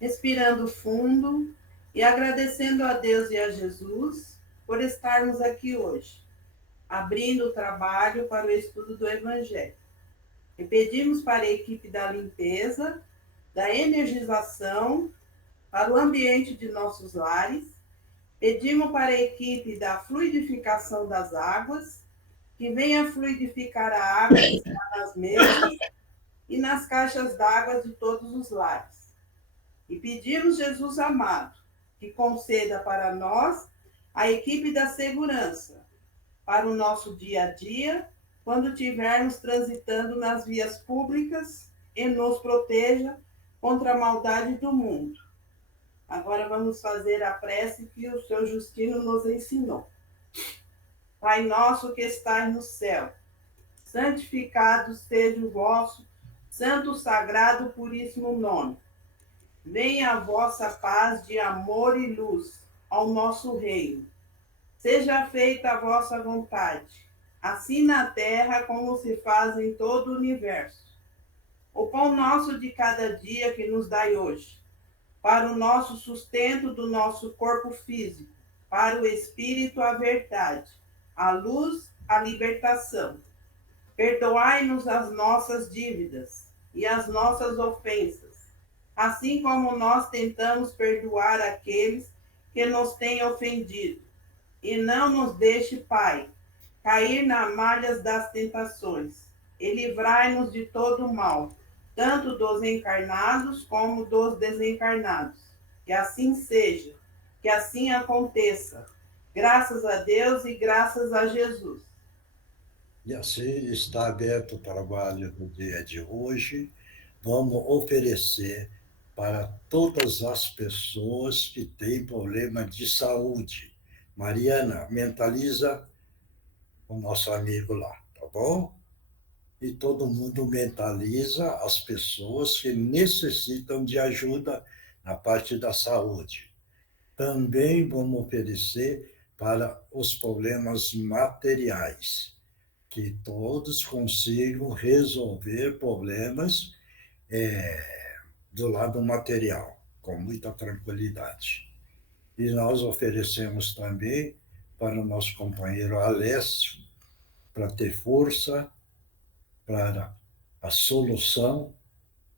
respirando fundo e agradecendo a Deus e a Jesus por estarmos aqui hoje, abrindo o trabalho para o estudo do Evangelho. E pedimos para a equipe da limpeza, da energização, para o ambiente de nossos lares. Pedimos para a equipe da fluidificação das águas, que venha fluidificar a água que está nas mesas e nas caixas d'água de todos os lares. E pedimos, Jesus amado, que conceda para nós a equipe da segurança, para o nosso dia a dia, quando estivermos transitando nas vias públicas, e nos proteja contra a maldade do mundo. Agora vamos fazer a prece que o seu Justino nos ensinou. Pai nosso que estais no céu, santificado seja o vosso santo, sagrado, puríssimo nome. Venha a vossa paz de amor e luz ao nosso reino. Seja feita a vossa vontade, assim na terra como se faz em todo o universo. O pão nosso de cada dia que nos dai hoje, para o nosso sustento do nosso corpo físico, para o espírito a verdade, a luz a libertação. Perdoai-nos as nossas dívidas e as nossas ofensas, assim como nós tentamos perdoar aqueles que nos têm ofendido. E não nos deixe, Pai, cair nas malhas das tentações, e livrai-nos de todo o mal, tanto dos encarnados como dos desencarnados. Que assim seja, que assim aconteça. Graças a Deus e graças a Jesus. E assim está aberto o trabalho do dia de hoje. Vamos oferecer para todas as pessoas que têm problema de saúde. Mariana, mentaliza o nosso amigo lá, tá bom? E todo mundo mentaliza as pessoas que necessitam de ajuda na parte da saúde. Também vamos oferecer para os problemas materiais, que todos consigam resolver problemas do lado material, com muita tranquilidade. E nós oferecemos também para o nosso companheiro Alessio, para ter força, para a solução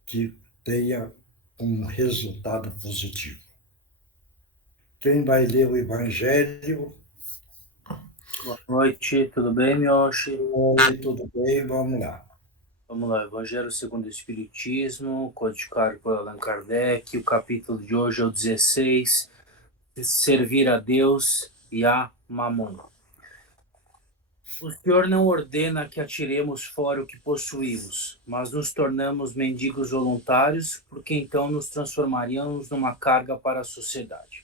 que tenha um resultado positivo. Quem vai ler o Evangelho? Boa noite, tudo bem, Miyoshi? Oi, tudo bem? Vamos lá. Vamos lá, Evangelho segundo o Espiritismo, codificado por Allan Kardec. O capítulo de hoje é o 16, Servir a Deus e a Mamon. O Senhor não ordena que atiremos fora o que possuímos, mas nos tornamos mendigos voluntários, porque então nos transformaríamos numa carga para a sociedade.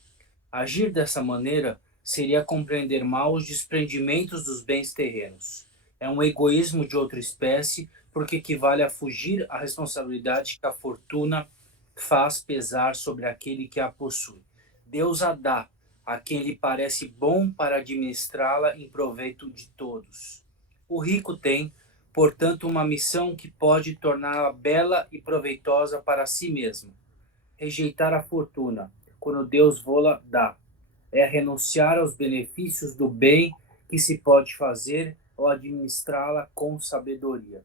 Agir dessa maneira seria compreender mal os desprendimentos dos bens terrenos. É um egoísmo de outra espécie, porque equivale a fugir à responsabilidade que a fortuna faz pesar sobre aquele que a possui. Deus a dá a quem lhe parece bom para administrá-la em proveito de todos. O rico tem, portanto, uma missão que pode torná-la bela e proveitosa para si mesmo. Rejeitar a fortuna, quando Deus vô-la dá, é renunciar aos benefícios do bem que se pode fazer ou administrá-la com sabedoria.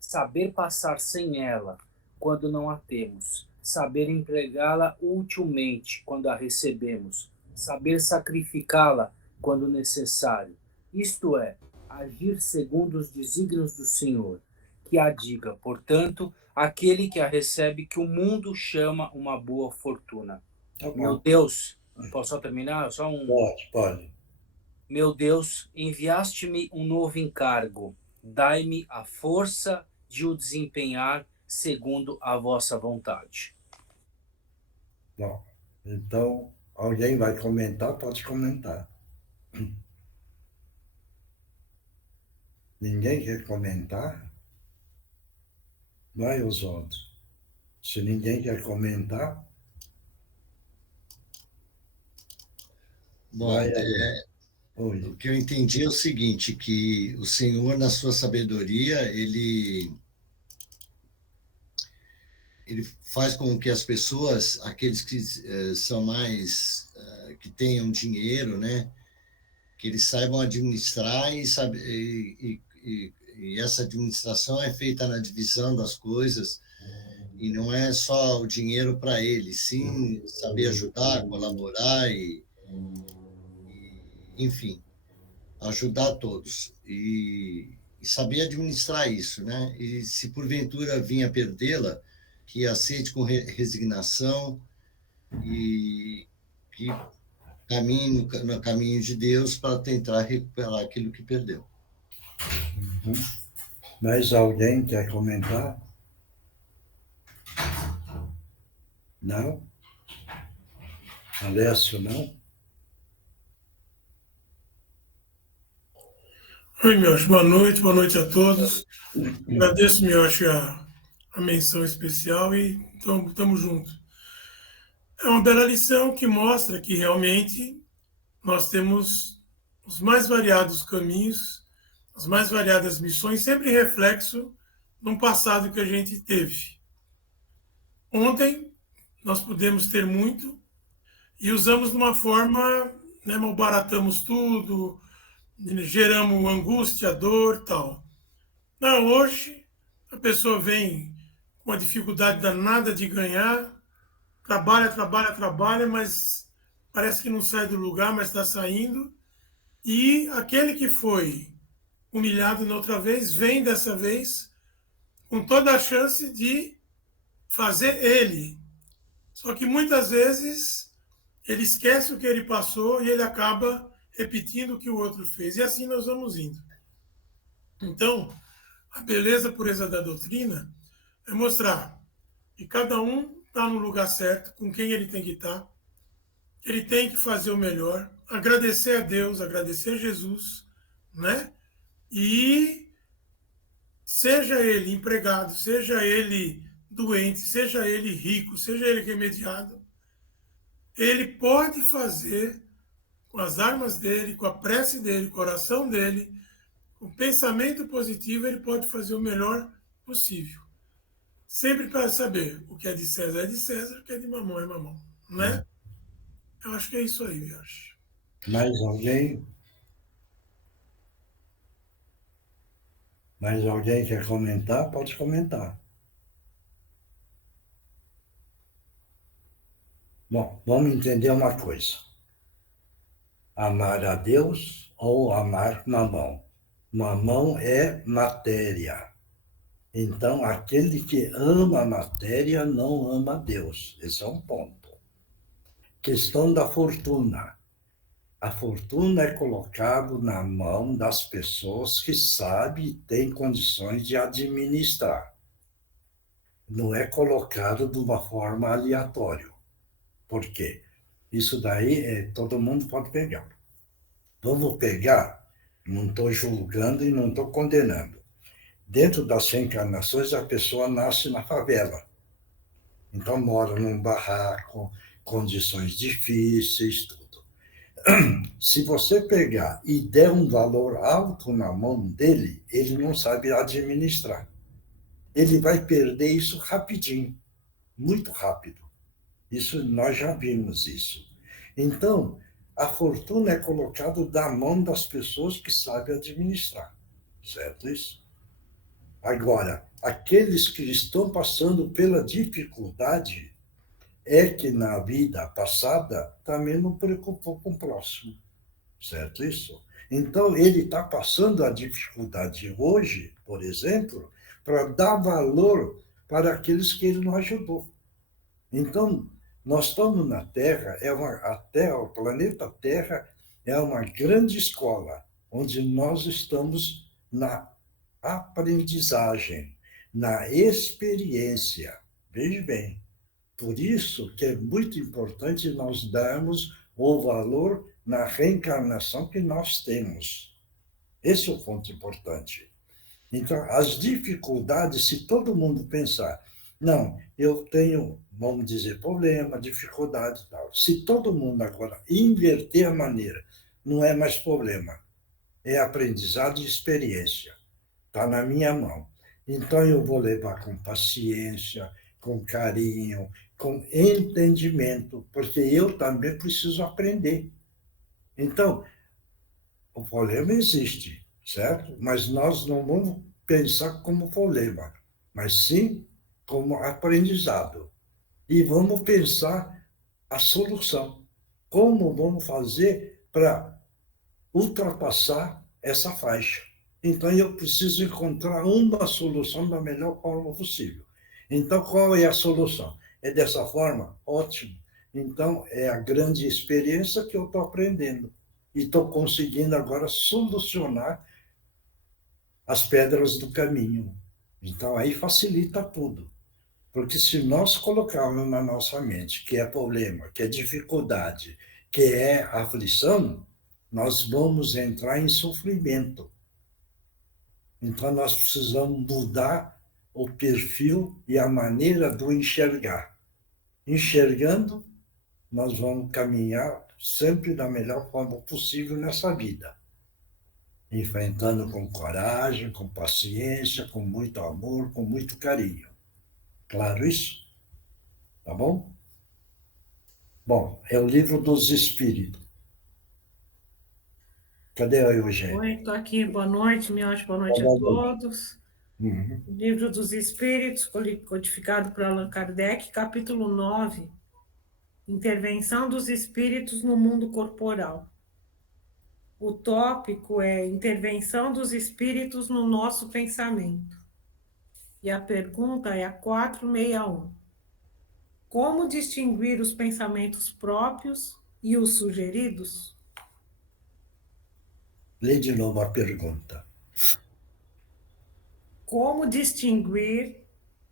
Saber passar sem ela, quando não a temos. Saber empregá-la utilmente, quando a recebemos. Saber sacrificá-la, quando necessário. Isto é, agir segundo os desígnios do Senhor. Que a diga, portanto, aquele que a recebe, que o mundo chama uma boa fortuna. Tá Meu bom. Deus, posso só terminar? Só um. Pode. Meu Deus, enviaste-me um novo encargo. Dai-me a força de o desempenhar segundo a vossa vontade. Bom, então, alguém vai comentar? Pode comentar. Ninguém quer comentar? Vai, Oswaldo. Se ninguém quer comentar, Bom, vai aí. o que eu entendi é o seguinte, que o Senhor, na sua sabedoria, ele faz com que as pessoas, aqueles que são mais, que tenham dinheiro, né, que eles saibam administrar e essa administração é feita na divisão das coisas, e não é só o dinheiro para eles, sim saber ajudar, colaborar enfim, ajudar todos. E saber administrar isso, né? E se porventura vinha perdê-la, que aceite com resignação e que caminhe no caminho de Deus para tentar recuperar aquilo que perdeu. Mais alguém quer comentar? Não? Alessio, não? Oi, meus, boa noite a todos. Agradeço, meu, acho, a menção especial e estamos juntos. É uma bela lição que mostra que realmente nós temos os mais variados caminhos, as mais variadas missões, sempre reflexo de um passado que a gente teve. Ontem nós pudemos ter muito e usamos de uma forma, né, malbaratamos tudo, geramos angústia, dor, tal. Não, hoje a pessoa vem com a dificuldade danada de ganhar, trabalha, mas parece que não sai do lugar, mas está saindo. E aquele que foi humilhado na outra vez, vem dessa vez com toda a chance de fazer ele. Só que muitas vezes ele esquece o que ele passou e ele acaba repetindo o que o outro fez. E assim nós vamos indo. Então, a beleza, pureza da doutrina é mostrar que cada um está no lugar certo, com quem ele tem que estar, ele tem que fazer o melhor, agradecer a Deus, agradecer a Jesus, né? E seja ele empregado, seja ele doente, seja ele rico, seja ele remediado, ele pode fazer com as armas dele, com a prece dele, com a oração dele, com o pensamento positivo, ele pode fazer o melhor possível. Sempre para saber o que é de César, o que é de Mamon é Mamon, né? Eu acho que é isso aí, eu acho. Mais alguém? Mais alguém quer comentar? Pode comentar. Bom, vamos entender uma coisa. Amar a Deus ou amar Mamão. Mamão é matéria. Então, aquele que ama a matéria não ama a Deus. Esse é um ponto. Questão da fortuna. A fortuna é colocada na mão das pessoas que sabem e têm condições de administrar. Não é colocado de uma forma aleatória. Por quê? Isso daí todo mundo pode pegar. Vamos pegar, não estou julgando e não estou condenando. Dentro das reencarnações, a pessoa nasce na favela. Então, mora num barraco, condições difíceis, tudo. Se você pegar e der um valor alto na mão dele, ele não sabe administrar. Ele vai perder isso rapidinho, muito rápido. Isso, nós já vimos isso. Então, a fortuna é colocada na mão das pessoas que sabem administrar. Certo isso? Agora, aqueles que estão passando pela dificuldade é que na vida passada também não preocupou com o próximo. Certo isso? Então, ele está passando a dificuldade hoje, por exemplo, para dar valor para aqueles que ele não ajudou. Então, nós estamos na Terra, o planeta Terra é uma grande escola, onde nós estamos na aprendizagem, na experiência. Veja bem, por isso que é muito importante nós darmos o valor na reencarnação que nós temos. Esse é o ponto importante. Então, as dificuldades, se todo mundo pensar, não, eu tenho, vamos dizer, problema, dificuldade e tal. Se todo mundo agora inverter a maneira, não é mais problema, é aprendizado e experiência. Está na minha mão. Então, eu vou levar com paciência, com carinho, com entendimento, porque eu também preciso aprender. Então, o problema existe, certo? Mas nós não vamos pensar como problema, mas sim como aprendizado. E vamos pensar a solução. Como vamos fazer para ultrapassar essa faixa? Então, eu preciso encontrar uma solução da melhor forma possível. Então, qual é a solução? É dessa forma? Ótimo. Então, é a grande experiência que eu estou aprendendo. E estou conseguindo agora solucionar as pedras do caminho. Então, aí facilita tudo. Porque se nós colocarmos na nossa mente que é problema, que é dificuldade, que é aflição, nós vamos entrar em sofrimento. Então, nós precisamos mudar o perfil e a maneira do enxergar. Enxergando, nós vamos caminhar sempre da melhor forma possível nessa vida. Enfrentando com coragem, com paciência, com muito amor, com muito carinho. Claro isso? Tá bom? Bom, é o livro dos Espíritos. Cadê a Eugênia? Oi, estou aqui. Boa noite, Miotti. Boa noite a Boa noite. todos. Uhum. Livro dos Espíritos, codificado por Allan Kardec, capítulo 9. Intervenção dos Espíritos no mundo corporal. O tópico é intervenção dos Espíritos no nosso pensamento. E a pergunta é a 461. Como distinguir os pensamentos próprios e os sugeridos? Lê de novo a pergunta. Como distinguir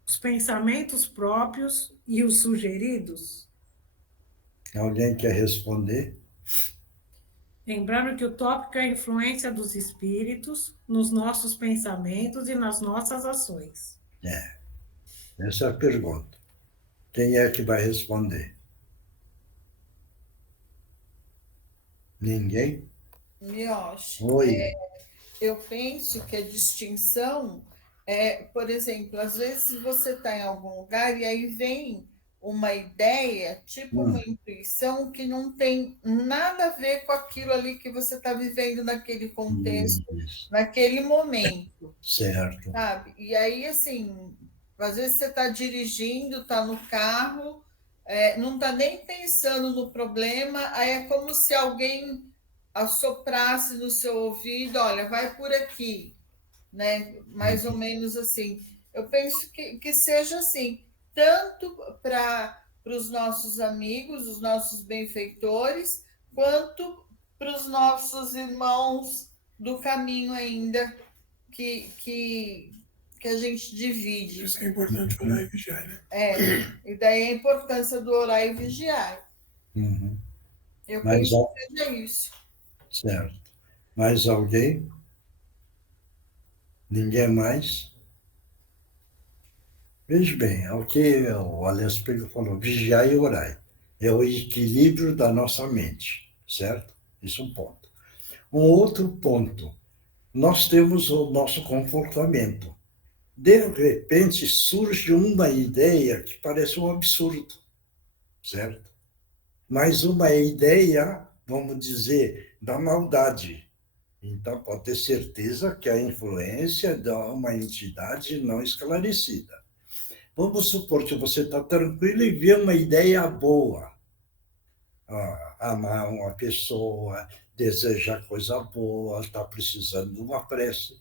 os pensamentos próprios e os sugeridos? Alguém quer responder? Lembrando que o tópico é a influência dos espíritos nos nossos pensamentos e nas nossas ações. Essa é a pergunta. Quem é que vai responder? Ninguém? Mioche, Oi. eu penso que a distinção é, por exemplo, às vezes você está em algum lugar e aí vem uma ideia, tipo uma intuição, que não tem nada a ver com aquilo ali que você está vivendo naquele contexto, Isso. naquele momento, Certo. sabe? E aí, assim, às vezes você está dirigindo, está no carro, não está nem pensando no problema, aí é como se alguém assoprasse no seu ouvido, olha, vai por aqui, né? Mais ou menos assim. Eu penso que seja assim, tanto para os nossos amigos, os nossos benfeitores, quanto para os nossos irmãos do caminho ainda que a gente divide. Isso é importante orar e vigiar, né? E daí a importância do orar e vigiar. Uhum. Eu Mas, penso que seja isso. certo. Mais alguém? Ninguém mais? Veja bem, é o que o Alex Pego falou, vigiar e orar. É o equilíbrio da nossa mente, certo? Isso é um ponto. Um outro ponto, nós temos o nosso comportamento. De repente surge uma ideia que parece um absurdo, certo? Mas uma ideia, vamos dizer, da maldade. Então, pode ter certeza que a influência é de uma entidade não esclarecida. Vamos supor que você está tranquilo e vê uma ideia boa. Amar uma pessoa, desejar coisa boa, está precisando de uma prece.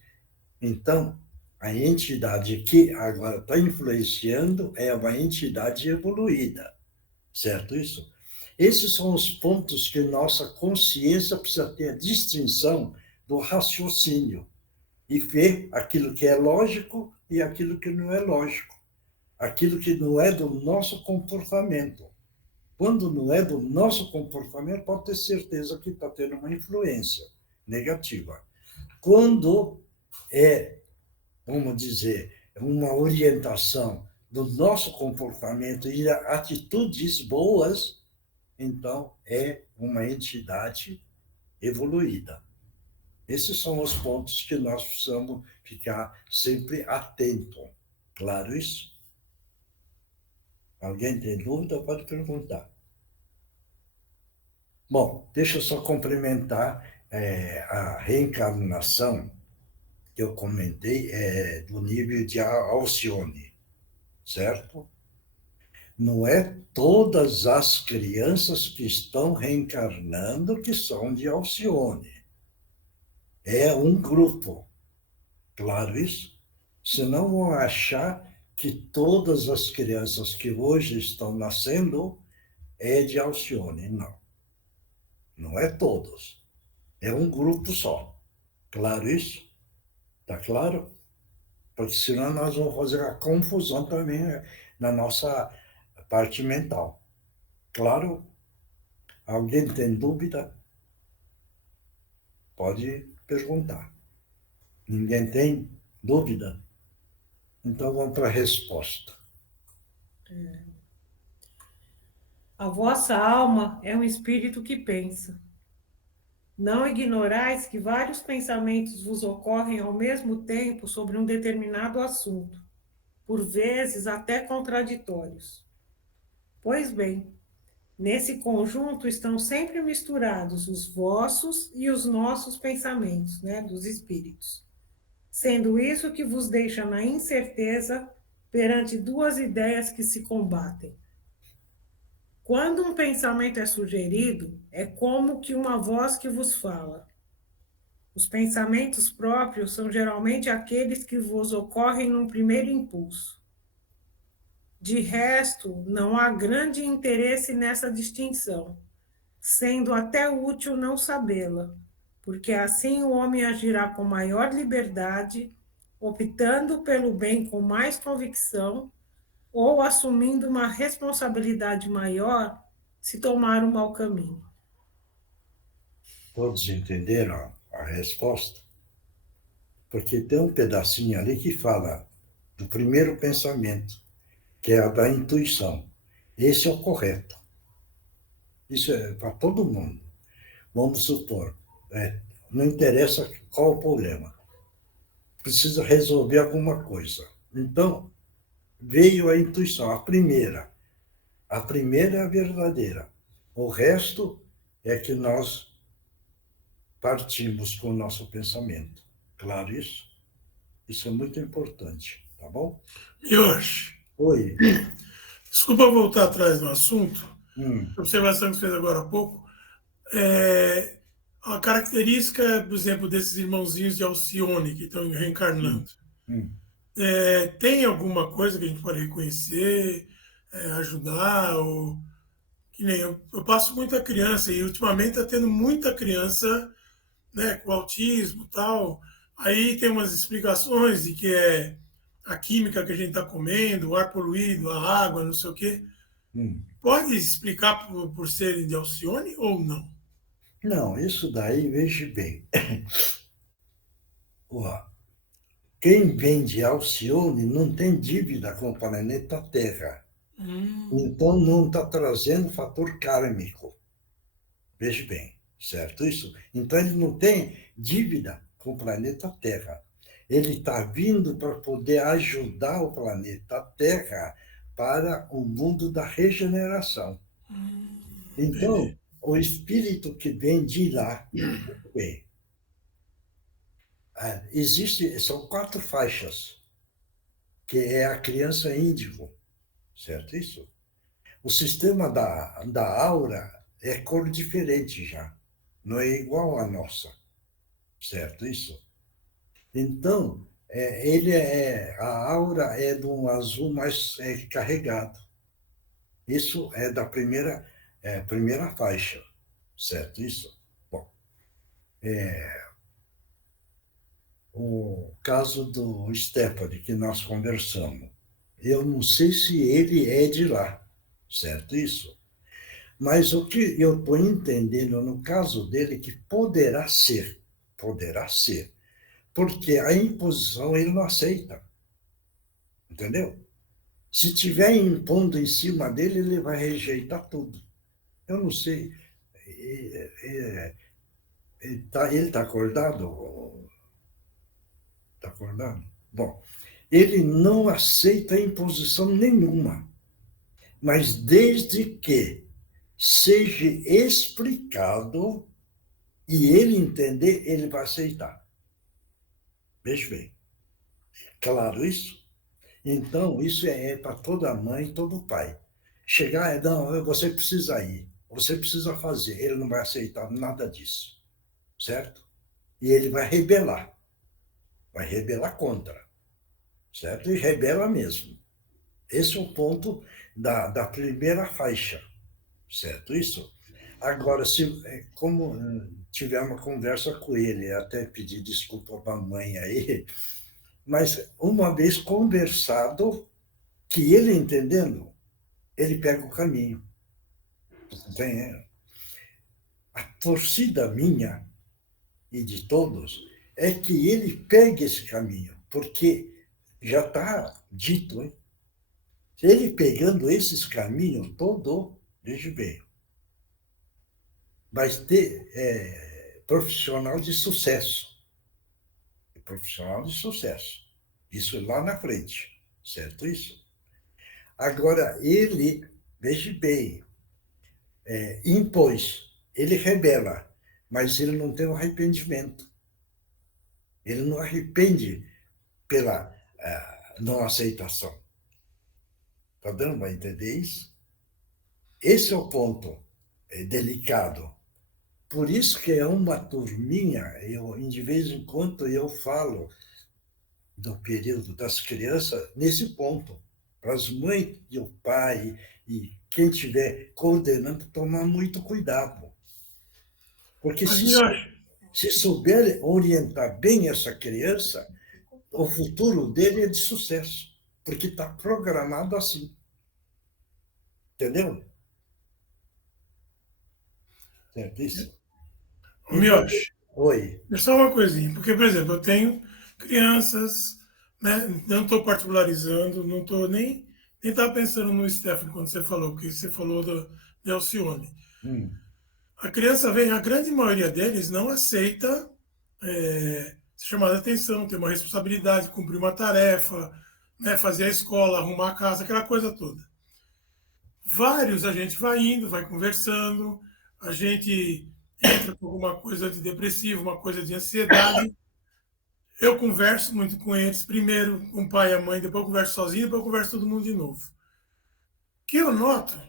Então, a entidade que agora está influenciando é uma entidade evoluída. Certo isso? Esses são os pontos que nossa consciência precisa ter a distinção do raciocínio e ver aquilo que é lógico e aquilo que não é lógico. Aquilo que não é do nosso comportamento. Quando não é do nosso comportamento, pode ter certeza que está tendo uma influência negativa. Quando é, vamos dizer, uma orientação do nosso comportamento e atitudes boas, então é uma entidade evoluída. Esses são os pontos que nós precisamos ficar sempre atento. Claro isso? Alguém tem dúvida? Pode perguntar. Bom, deixa eu só complementar a reencarnação que eu comentei do nível de Alcione, certo? Não é todas as crianças que estão reencarnando que são de Alcione. É um grupo, claro isso? Senão vão achar que todas as crianças que hoje estão nascendo é de Alcione. Não. Não é todos. É um grupo só. Claro isso? Tá claro? Porque senão nós vamos fazer a confusão também, né, na nossa parte mental. Claro? Alguém tem dúvida? Pode perguntar. Ninguém tem dúvida? Então vamos para a resposta. A vossa alma é um espírito que pensa. Não ignorais que vários pensamentos vos ocorrem ao mesmo tempo sobre um determinado assunto, por vezes até contraditórios. Pois bem, nesse conjunto estão sempre misturados os vossos e os nossos pensamentos, né, dos espíritos, sendo isso que vos deixa na incerteza perante duas ideias que se combatem. Quando um pensamento é sugerido, é como que uma voz que vos fala. Os pensamentos próprios são geralmente aqueles que vos ocorrem num primeiro impulso. De resto, não há grande interesse nessa distinção, sendo até útil não sabê-la, porque assim o homem agirá com maior liberdade, optando pelo bem com mais convicção, ou assumindo uma responsabilidade maior se tomar o mau caminho. Todos entenderam a resposta? Porque tem um pedacinho ali que fala do primeiro pensamento, que é a da intuição. Esse é o correto. Isso é para todo mundo. Vamos supor, não interessa qual o problema. Precisa resolver alguma coisa. Então, veio a intuição, a primeira. A primeira é a verdadeira. O resto é que nós partimos com o nosso pensamento. Claro isso? Isso é muito importante, tá bom? Yoshi, Oi. desculpa voltar atrás no assunto, Hum, a observação que você fez agora há pouco. A característica, por exemplo, desses irmãozinhos de Alcione que estão reencarnando. hum. Tem alguma coisa que a gente pode reconhecer, ajudar? Ou, que nem eu passo muita criança e ultimamente está tendo muita criança, né, com autismo e tal. Aí tem umas explicações de que é a química que a gente está comendo, o ar poluído, a água, não sei o quê. Hum. Pode explicar por serem de Alcione ou não? Não, isso daí, veja bem. Ó, quem vem de Alcione não tem dívida com o planeta Terra. Então não está trazendo fator kármico. Veja bem, certo isso? Então ele não tem dívida com o planeta Terra. Ele está vindo para poder ajudar o planeta Terra para o mundo da regeneração. Então, o espírito que vem de lá, bem, são 4 faixas, que é a criança índigo, certo isso? O sistema da aura é cor diferente já, não é igual à nossa, certo isso? Então, a aura é de um azul mais carregado. Isso é da primeira faixa, certo isso? Bom, o caso do Stephanie, que nós conversamos, eu não sei se ele é de lá, certo isso? Mas o que eu estou entendendo no caso dele que poderá ser, porque a imposição ele não aceita, entendeu? Se tiver impondo em cima dele, ele vai rejeitar tudo. Eu não sei. Ele está acordado? Está acordado? Bom, ele não aceita imposição nenhuma. mas desde que seja explicado e ele entender, ele vai aceitar. Veja bem. Claro isso? Então, isso é para toda mãe, todo pai. Chegar, não, você precisa ir, você precisa fazer. Ele não vai aceitar nada disso, certo? E ele vai rebelar contra, certo? E rebela mesmo. Esse é o ponto da primeira faixa, certo? Isso. Agora, como tiver uma conversa com ele, até pedir desculpa para a mãe aí, mas uma vez conversado, que ele entendendo, ele pega o caminho. Tem a torcida minha e de todos é que ele pegue esse caminho, porque já está dito, hein? Ele pegando esses caminhos todo, veja bem, vai ter profissional de sucesso. Profissional de sucesso. Isso lá na frente, certo isso? Agora, ele, veja bem, impôs, ele rebela, mas ele não tem o arrependimento. Ele não arrepende pela não aceitação. Está dando para entender isso? Esse é o ponto delicado. Por isso que é uma turminha, de vez em quando eu falo do período das crianças nesse ponto, para as mães e o pai e quem estiver coordenando tomar muito cuidado. Porque se souber orientar bem essa criança, o futuro dele é de sucesso, porque está programado assim. Entendeu? Certo isso? Mioche, Oi. só uma coisinha, porque, por exemplo, eu tenho crianças, né? Não estou particularizando, não estou nem estava pensando no Stefano quando você falou, porque você falou de Alcione. A criança vem, a grande maioria deles não aceita ser chamada a atenção, ter uma responsabilidade, cumprir uma tarefa, né? Fazer a escola, arrumar a casa, aquela coisa toda. Vários a gente vai indo, vai conversando, a gente entra com alguma coisa antidepressiva, uma coisa de ansiedade. Eu converso muito com eles, primeiro com o pai e a mãe, depois eu converso sozinho, depois eu converso todo mundo de novo. O que eu noto,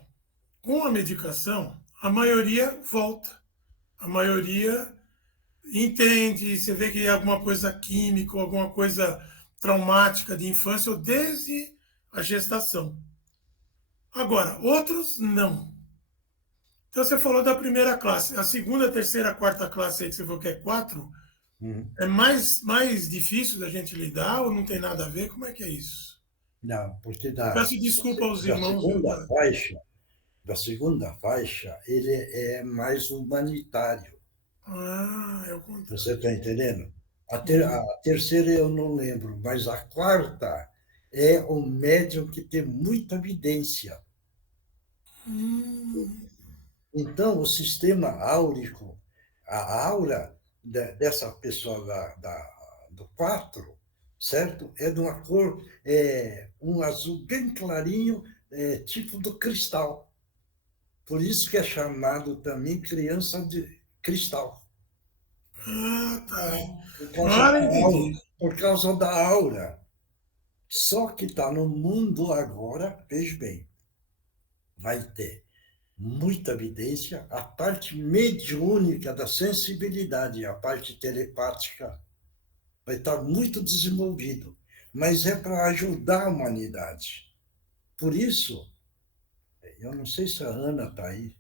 com a medicação, a maioria volta. A maioria entende, você vê que é alguma coisa química, alguma coisa traumática de infância ou desde a gestação. Agora, outros não. Então você falou da primeira classe. A segunda, terceira, quarta classe aí que você falou que é 4, é mais difícil da gente lidar ou não tem nada a ver? Como é que é isso? Não, porque Peço desculpa aos da irmãos. segunda faixa, ele é mais humanitário. É o contrário. Você está entendendo? A terceira eu não lembro, mas a quarta é um médium que tem muita evidência. Então, o sistema áurico, a aura dessa pessoa do 4, certo? É de uma cor, um azul bem clarinho, tipo do cristal. Por isso que é chamado também criança de cristal. Tá. Entendi. Por causa da aura. Só que está no mundo agora, veja bem, vai ter muita evidência, a parte mediúnica da sensibilidade, a parte telepática, vai estar muito desenvolvido, mas é para ajudar a humanidade. Por isso, eu não sei se a Ana está aí.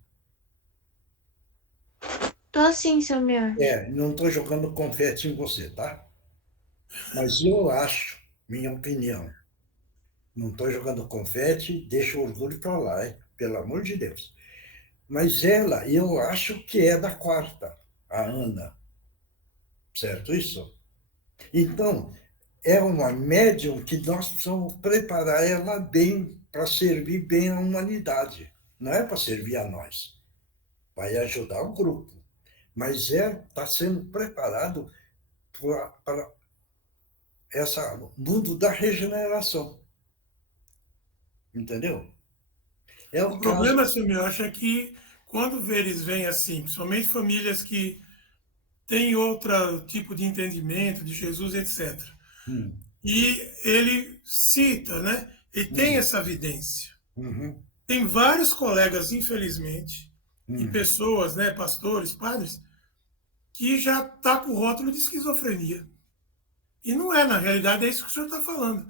Tô sim, seu Mior. Não estou jogando confete em você, tá? Mas eu acho, minha opinião, não estou jogando confete, deixa o orgulho para lá, hein? Pelo amor de Deus. Mas ela, eu acho que é da quarta, a Ana. Certo isso? Então, é uma médium que nós precisamos preparar ela bem para servir bem a humanidade. Não é para servir a nós. Vai ajudar o grupo. Mas está sendo preparado para esse mundo da regeneração. Entendeu? É O o problema, caso. senhor Miocha, é que quando eles vêm assim, principalmente famílias que têm outro tipo de entendimento de Jesus, etc. Hum, E ele cita, né? Ele tem hum, essa evidência. uhum, Tem vários colegas, infelizmente, e hum. pessoas, né, pastores, padres, que já está com o rótulo de esquizofrenia. E não é, na realidade, é isso que o senhor está falando.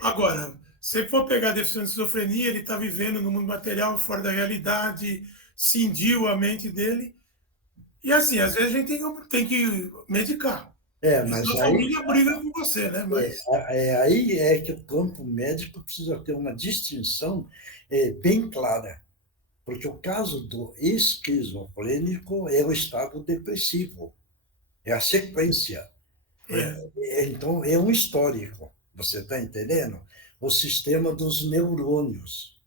Agora, se for pegar a definição de esquizofrenia, ele está vivendo no mundo material, fora da realidade, cindiu a mente dele. E assim, às vezes a gente tem que medicar. É, E mas sua aí família briga com você, né? Mas aí é que o campo médico precisa ter uma distinção bem clara, porque o caso do esquizofrênico é o estado depressivo, é a sequência. é, Então, é um histórico, você está entendendo? O sistema dos neurônios,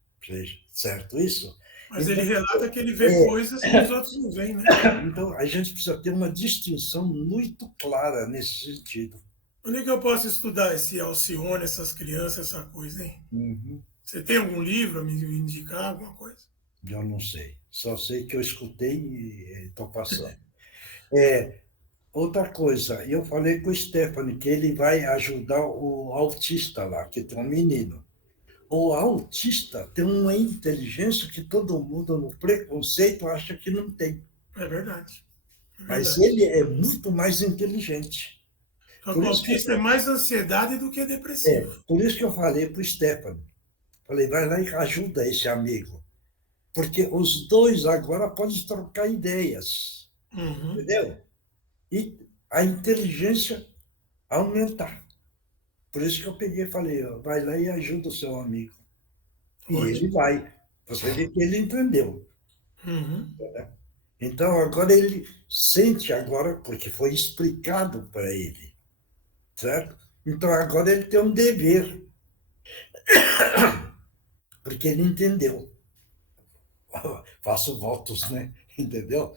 certo isso? mas ele Então, relata que ele vê é, coisas que os outros não veem, né? então, a gente precisa ter uma distinção muito clara nesse sentido. Onde é que eu posso estudar esse Alcione, essas crianças, essa coisa, hein? Uhum. Você tem algum livro a me indicar, alguma coisa? Eu não sei, só sei que eu escutei e estou passando. É, outra coisa, eu falei com o Stephanie que ele vai ajudar o autista lá, que tem um menino. O autista tem uma inteligência que todo mundo, no preconceito, acha que não tem. É verdade. É Mas verdade. ele é muito mais inteligente. Só que Por o isso que, autista é mais ansiedade do que depressivo. por isso que eu falei para o Stefano. Falei, vai lá e ajuda esse amigo. Porque os dois agora podem trocar ideias. Uhum. Entendeu? E a inteligência aumentar. Por isso que eu peguei e falei, ó, vai lá e ajuda o seu amigo. E ele Ótimo. vai. Você vê que ele entendeu. Uhum. Então, agora ele sente agora, porque foi explicado para ele, certo? Então, agora ele tem um dever, porque ele entendeu. Faço votos, né? Entendeu?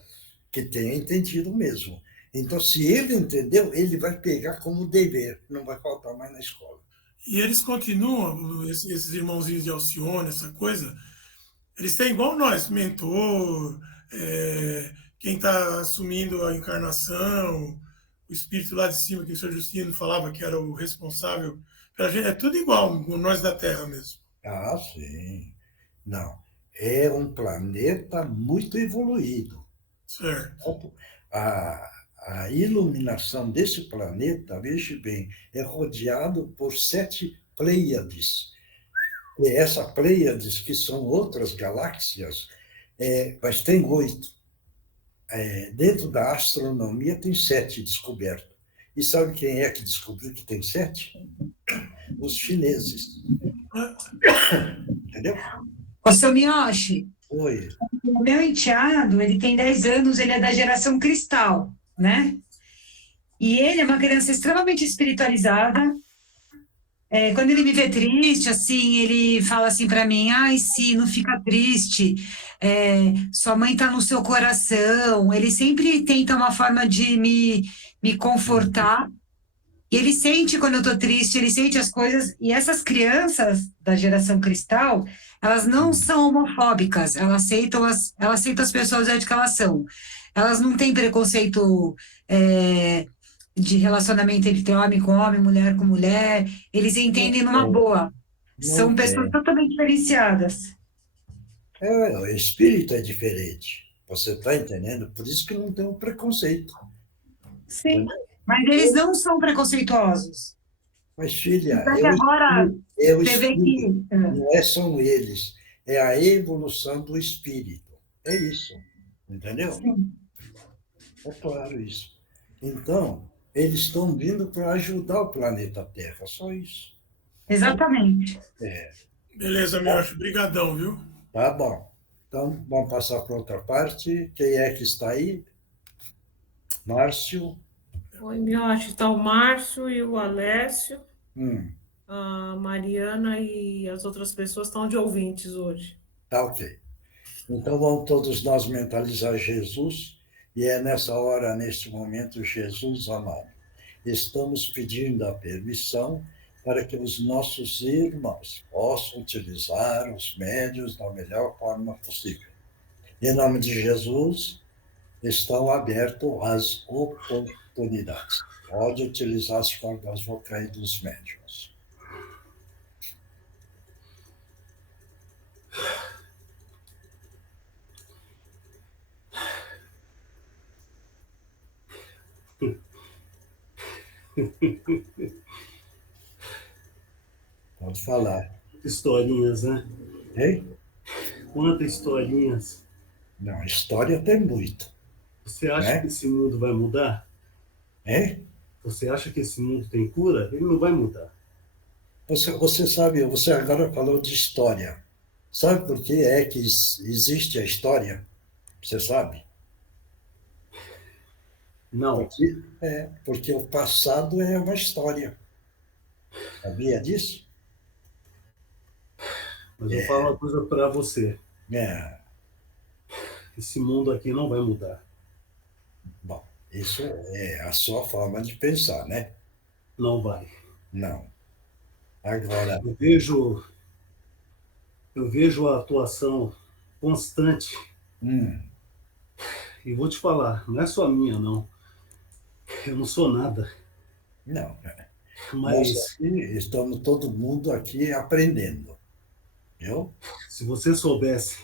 Que tenha entendido mesmo. Então, se ele entendeu, ele vai pegar como dever, não vai faltar mais na escola. E eles continuam, esses irmãozinhos de Alcione, essa coisa, eles têm igual nós, mentor, quem está assumindo a encarnação, o espírito lá de cima, que o senhor Justino falava que era o responsável pela gente, é tudo igual, nós da Terra mesmo. Ah, sim. Não. É um planeta muito evoluído. Certo. A iluminação desse planeta, veja bem, é rodeado por 7 Pleiades. E essa Pleiades, que são outras galáxias, mas tem 8. Dentro da astronomia tem 7 descobertos. E sabe quem é que descobriu que tem 7? Os chineses. Entendeu? Ô, seu Miyoshi, Oi. o meu enteado, ele tem 10 anos, ele é da geração cristal, né? E ele é uma criança extremamente espiritualizada. Quando ele me vê triste, assim, ele fala assim para mim, ai, se não fica triste, sua mãe tá no seu coração. Ele sempre tenta uma forma de me confortar. E ele sente quando eu tô triste, ele sente as coisas. E essas crianças da geração cristal, elas não são homofóbicas, elas aceitam as pessoas do jeito que elas são. Elas não têm preconceito de relacionamento entre homem com homem, mulher com mulher. Eles entendem numa boa. São Não pessoas tem. totalmente diferenciadas. O espírito é diferente. Você está entendendo? Por isso que não tem um preconceito. Sim, mas eles não são preconceituosos. Mas, filha, Só que agora, é o você vê espírito, que... não são eles. É a evolução do espírito. É isso. Entendeu? Sim, É claro isso. Então, eles estão vindo para ajudar o planeta Terra, só isso. exatamente. Beleza, meu acho. Obrigadão, viu? Tá bom. Então, vamos passar para outra parte. Quem é que está aí? Márcio? Oi, Miocha, está o Márcio e o Alessio, Hum, a Mariana e as outras pessoas estão de ouvintes hoje. tá ok. Então, vamos todos nós mentalizar Jesus, e é nessa hora, nesse momento, Jesus amado. Estamos pedindo a permissão para que os nossos irmãos possam utilizar os médios da melhor forma possível. Em nome de Jesus, estão abertas as oportunidades. Pode utilizar as cordas vocais dos médios. Pode falar. Historinhas, né? Hein? Quantas historinhas. Não, história tem muito. Você acha que esse mundo vai mudar? Hein? Você acha que esse mundo tem cura? Ele não vai mudar. Você sabe, você agora falou de história. Sabe por que é que existe a história? Você sabe? Não. Porque o passado é uma história. Sabia disso? Mas eu falo uma coisa para você. Esse mundo aqui não vai mudar. Bom, isso é a sua forma de pensar, né? Não vai. Não. Agora... Eu vejo a atuação constante. E vou te falar, não é só minha, não. Eu não sou nada. Não. Mas estamos todo mundo aqui aprendendo. Viu? Se você soubesse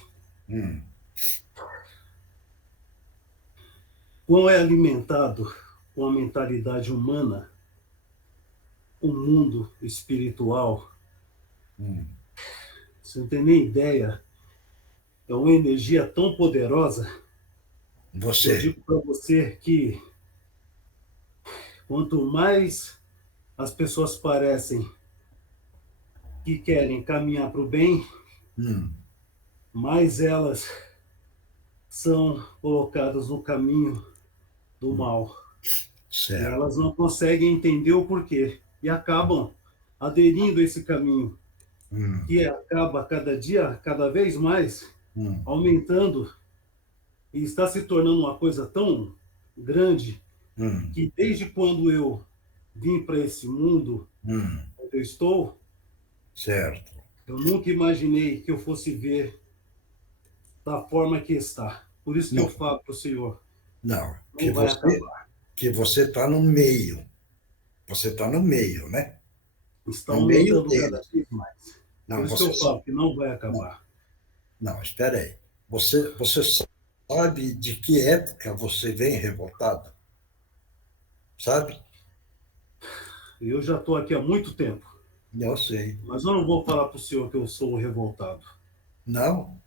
quão é alimentado com a mentalidade humana o mundo espiritual, você não tem nem ideia. É uma energia tão poderosa. Eu digo para você que quanto mais as pessoas parecem que querem caminhar para o bem, mais elas são colocadas no caminho do mal. Certo. E elas não conseguem entender o porquê. E acabam aderindo a esse caminho, que acaba cada dia, cada vez mais, aumentando e está se tornando uma coisa tão grande que desde quando eu vim para esse mundo onde eu estou, certo, eu nunca imaginei que eu fosse ver da forma que está. Por isso que eu falo para o senhor. Não, que você está no meio. Você está no meio, né? Está aumentando cada vez mais. Não, por isso que eu falo que não vai acabar. Não, espera aí. Você sabe de que época você vem revoltado? Sabe? Eu já estou aqui há muito tempo. Eu sei. Mas eu não vou falar para o senhor que eu sou revoltado. Não?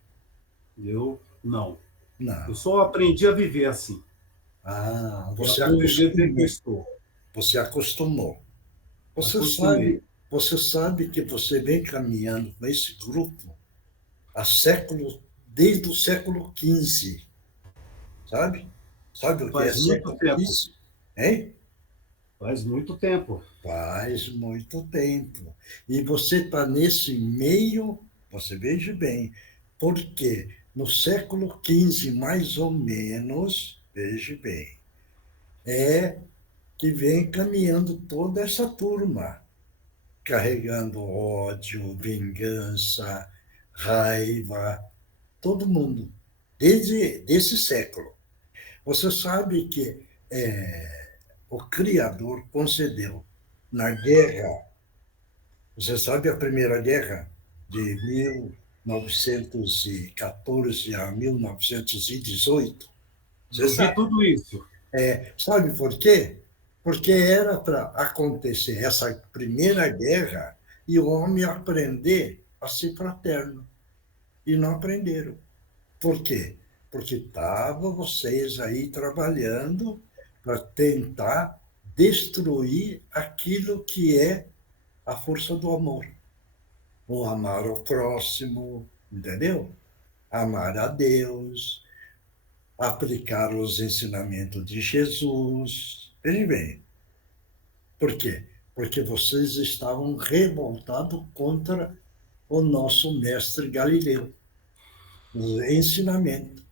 Não. Não. Eu só aprendi a viver assim. Você acostumou. Você acostumou. Você sabe que você vem caminhando com esse grupo desde o século XV. Sabe? Sabe o que é século XV? Hein? Faz muito tempo. Faz muito tempo. E você está nesse meio, você veja bem, porque no século XV, mais ou menos, veja bem, que vem caminhando toda essa turma, carregando ódio, vingança, raiva, todo mundo, desde esse século. Você sabe que o Criador concedeu na guerra, você sabe a Primeira Guerra, de 1914 a 1918? Você sabe tudo isso. Sabe por quê? Porque era para acontecer essa Primeira Guerra e o homem aprender a ser fraterno. E não aprenderam. Por quê? Porque estavam vocês aí trabalhando para tentar destruir aquilo que é a força do amor. O amar ao próximo, entendeu? Amar a Deus, aplicar os ensinamentos de Jesus. Veja bem. Por quê? Porque vocês estavam revoltados contra o nosso mestre Galileu, o ensinamento.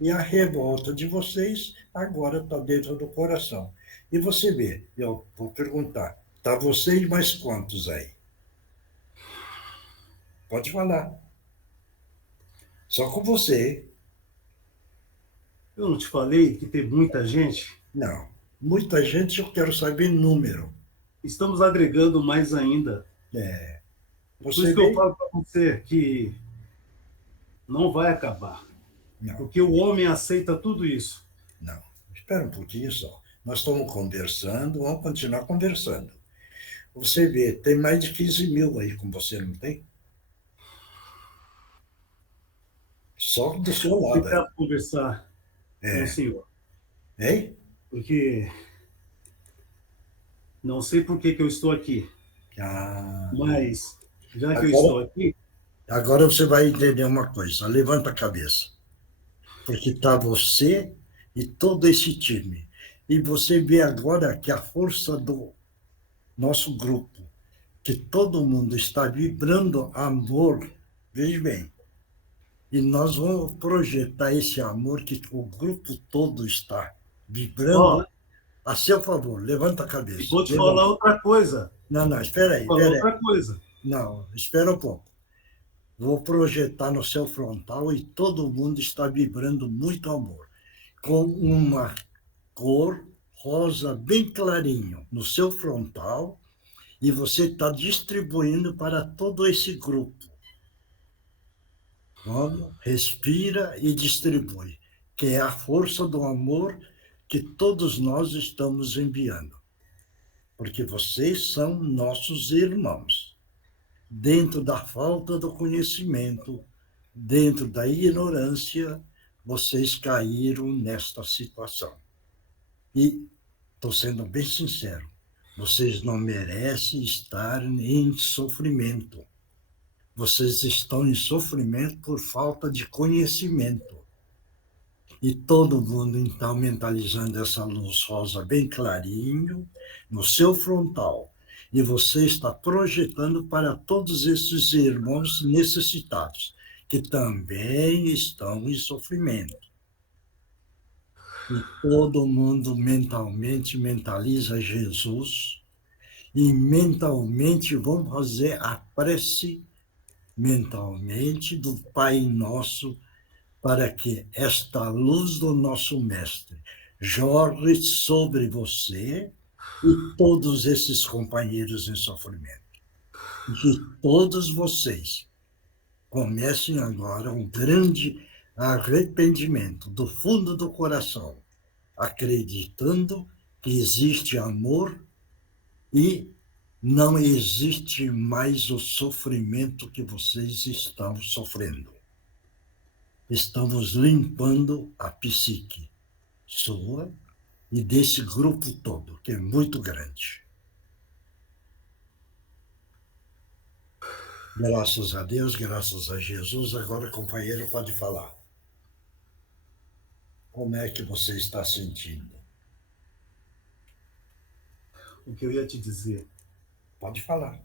E a revolta de vocês agora está dentro do coração. E você vê, eu vou perguntar, Tá você e mais quantos aí? Pode falar. Só com você. Eu não te falei que tem muita gente? Não. Muita gente, eu quero saber número. Estamos agregando mais ainda. É. Por Você isso que eu vê? falo para você que não vai acabar. Não, Porque o homem aceita tudo isso. não. Espera um pouquinho só. Nós estamos conversando, vamos continuar conversando. Você vê, tem mais de 15 mil aí com você, não tem? Só do seu Eu lado aí. quero conversar com o senhor. Hein? Porque não sei por que eu estou aqui. Ah, Mas, já que eu estou aqui, agora você vai entender uma coisa. Levanta a cabeça. Porque está você e todo esse time. E você vê agora que a força do nosso grupo, que todo mundo está vibrando amor, veja bem, e nós vamos projetar esse amor que o grupo todo está vibrando ó, a seu favor. Levanta a e cabeça. vou te Levanta. falar outra coisa. Não, não, espera aí, Vou falar espera aí. outra coisa. Não, espera um pouco. Vou projetar no seu frontal e todo mundo está vibrando muito amor, com uma cor rosa bem clarinho no seu frontal, e você está distribuindo para todo esse grupo. Vamos, respira e distribui, que é a força do amor que todos nós estamos enviando. Porque vocês são nossos irmãos. Dentro da falta do conhecimento, dentro da ignorância, vocês caíram nesta situação. E estou sendo bem sincero, vocês não merecem estar em sofrimento. Vocês estão em sofrimento por falta de conhecimento. E todo mundo, então, mentalizando essa luz rosa bem clarinho, no seu frontal. E você está projetando para todos esses irmãos necessitados, que também estão em sofrimento. E todo mundo mentalmente mentaliza Jesus, e mentalmente vamos fazer a prece mentalmente do Pai Nosso, para que esta luz do nosso Mestre jorre sobre você e todos esses companheiros em sofrimento. E que todos vocês comecem agora um grande arrependimento do fundo do coração, acreditando que existe amor e não existe mais o sofrimento que vocês estão sofrendo. Estamos limpando a psique sua e desse grupo todo, que é muito grande. Graças a Deus, graças a Jesus. Agora, companheiro, pode falar. Como é que você está sentindo? O que eu ia te dizer? Pode falar.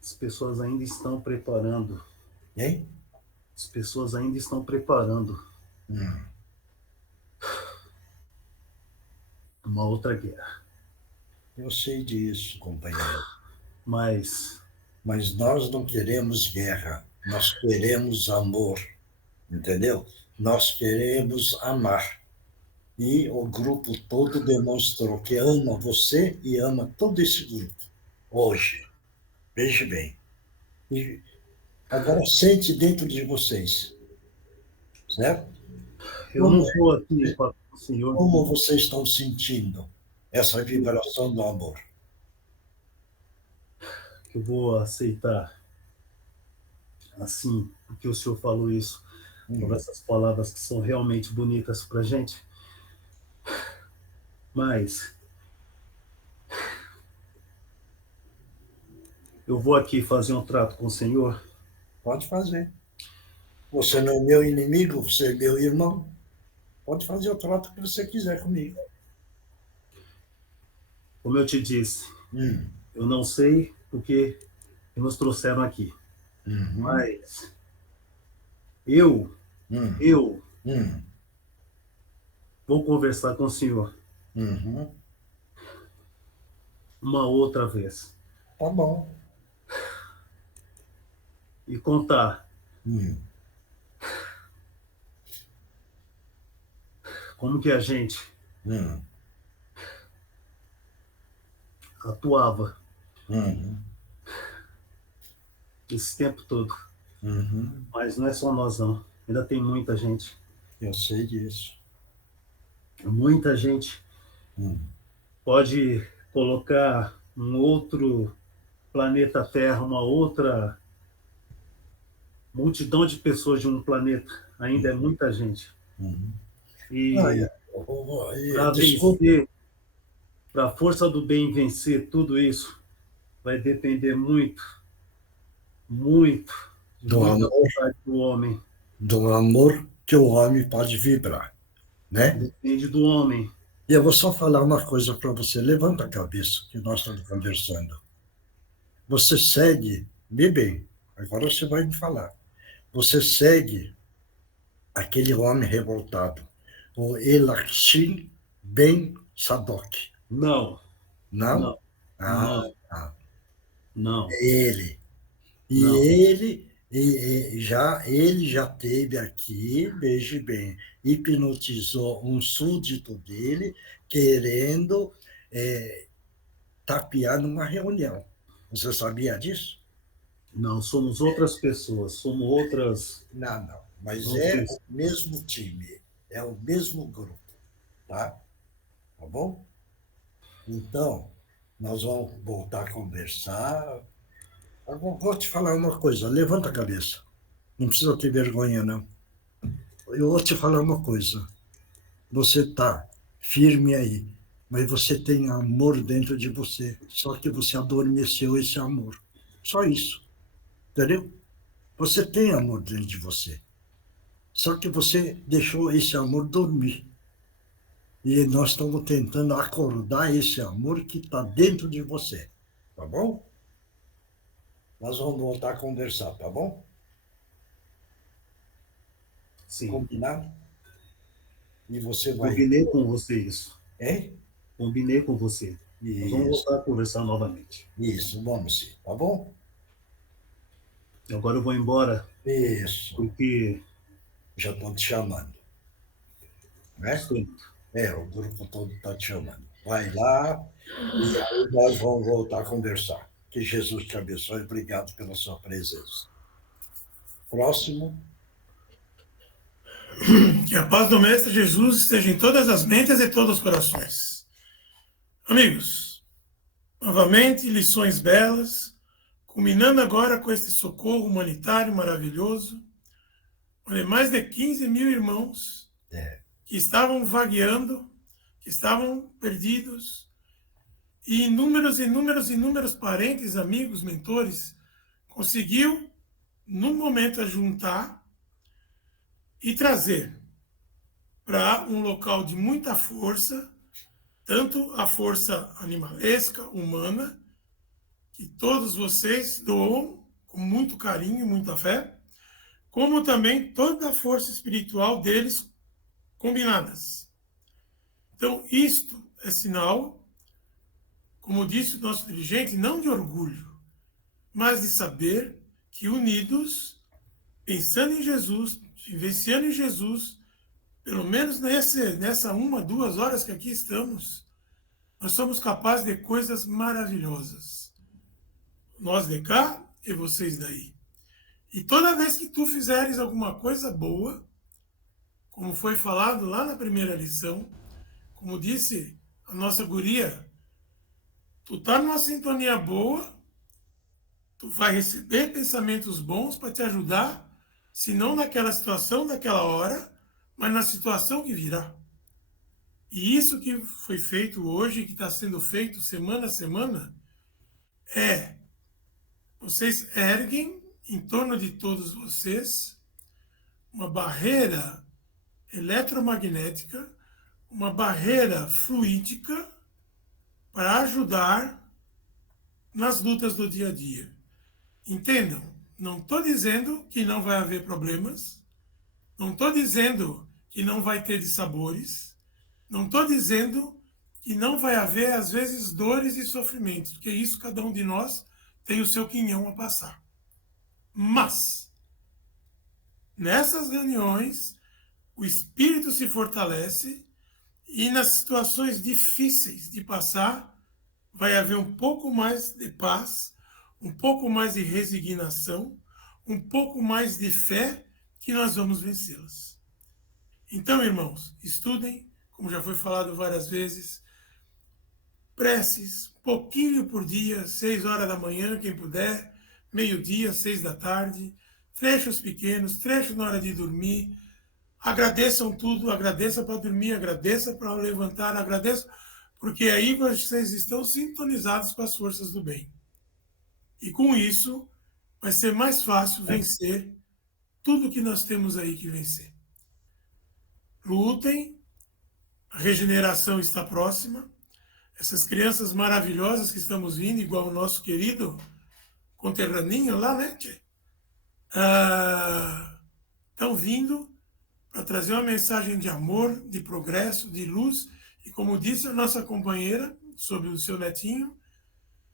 As pessoas ainda estão preparando. Hein? As pessoas ainda estão preparando uma outra guerra. Eu sei disso, companheiro. Mas nós não queremos guerra, nós queremos amor, entendeu? Nós queremos amar. E o grupo todo demonstrou que ama você e ama todo esse grupo, hoje. Veja bem. E agora sente dentro de vocês, certo? eu não estou aqui para o senhor. Como vocês estão sentindo essa vibração do amor? Eu vou aceitar assim, porque o senhor falou isso, com essas palavras que são realmente bonitas para a gente. Mas eu vou aqui fazer um trato com o senhor. Pode fazer. Você não é meu inimigo, você é meu irmão. Pode fazer o trato que você quiser comigo. Como eu te disse, eu não sei o que nos trouxeram aqui. Mas eu Vou conversar com o senhor uma outra vez. Tá bom. E contar como que a gente atuava esse tempo todo. Mas não é só nós, não. Ainda tem muita gente. Eu sei disso. Muita gente pode colocar um outro planeta Terra, uma outra multidão de pessoas de um planeta. Ainda é muita gente. E para vencer, para a força do bem vencer tudo isso, vai depender muito do amor, do homem. Do amor que o homem pode vibrar, né? Depende do homem. E eu vou só falar uma coisa para você. Levanta a cabeça, que nós estamos conversando. Você segue, vê bem, agora você vai me falar. Você segue aquele homem revoltado, o Elachim Ben Sadok. Não. Não? Não. Ele. E não. ele já teve aqui, veja bem, hipnotizou um súdito dele, querendo tapear numa reunião. Você sabia disso? Não, somos outras pessoas, somos outras... Não, mas é o mesmo time, é o mesmo grupo, tá? Tá bom? Então, nós vamos voltar a conversar. Eu vou te falar uma coisa, levanta a cabeça. Não precisa ter vergonha, não. Eu vou te falar uma coisa. Você está firme aí, mas você tem amor dentro de você. Só que você adormeceu esse amor. Só isso. Entendeu? Você tem amor dentro de você. Só que você deixou esse amor dormir. E nós estamos tentando acordar esse amor que está dentro de você. Tá bom? Nós vamos voltar a conversar, tá bom? Sim. Combinado? E você vai... Combinei com você isso. Hein? Combinei com você. Isso. Nós vamos voltar a conversar novamente. Isso, vamos sim, tá bom? Agora eu vou embora. Isso. Porque... já estão te chamando. Né? Sim. O grupo todo está te chamando. Vai lá e aí nós vamos voltar a conversar. Que Jesus te abençoe. Obrigado pela sua presença. Próximo. Que a paz do Mestre Jesus esteja em todas as mentes e todos os corações. Amigos, novamente, lições belas, culminando agora com esse socorro humanitário maravilhoso. Olha, mais de 15 mil irmãos que estavam vagueando, que estavam perdidos, e inúmeros parentes, amigos, mentores, conseguiu, num momento, ajuntar e trazer para um local de muita força, tanto a força animalesca, humana, que todos vocês doam com muito carinho, muita fé, como também toda a força espiritual deles combinadas. Então, isto é sinal, como disse o nosso dirigente, não de orgulho, mas de saber que unidos, pensando em Jesus, vivenciando em Jesus, pelo menos nessa 1-2 horas que aqui estamos, nós somos capazes de coisas maravilhosas. Nós de cá e vocês daí. E toda vez que tu fizeres alguma coisa boa, como foi falado lá na primeira lição, como disse a nossa guria, tu tá numa sintonia boa, tu vai receber pensamentos bons para te ajudar, se não naquela situação, naquela hora, mas na situação que virá. E isso que foi feito hoje, que está sendo feito semana a semana, vocês erguem em torno de todos vocês uma barreira eletromagnética, uma barreira fluídica para ajudar nas lutas do dia a dia. Entendam? Não estou dizendo que não vai haver problemas, não estou dizendo que não vai ter dissabores, Não estou dizendo que não vai haver, às vezes, dores e sofrimentos, porque isso cada um de nós tem o seu quinhão a passar. Mas, nessas reuniões, o espírito se fortalece e nas situações difíceis de passar, vai haver um pouco mais de paz, um pouco mais de resignação, um pouco mais de fé que nós vamos vencê-las. Então, irmãos, estudem, como já foi falado várias vezes, preces, pouquinho por dia, 6 horas da manhã, quem puder, meio-dia, 6 da tarde, trechos pequenos, trechos na hora de dormir, agradeçam tudo, agradeça para dormir, agradeça para levantar, agradeça, porque aí vocês estão sintonizados com as forças do bem. E com isso, vai ser mais fácil vencer tudo que nós temos aí que vencer. Lutem, a regeneração está próxima. Essas crianças maravilhosas que estamos vindo, igual o nosso querido conterrâneo lá, né, tchê? Estão vindo para trazer uma mensagem de amor, de progresso, de luz, e como disse a nossa companheira, sobre o seu netinho,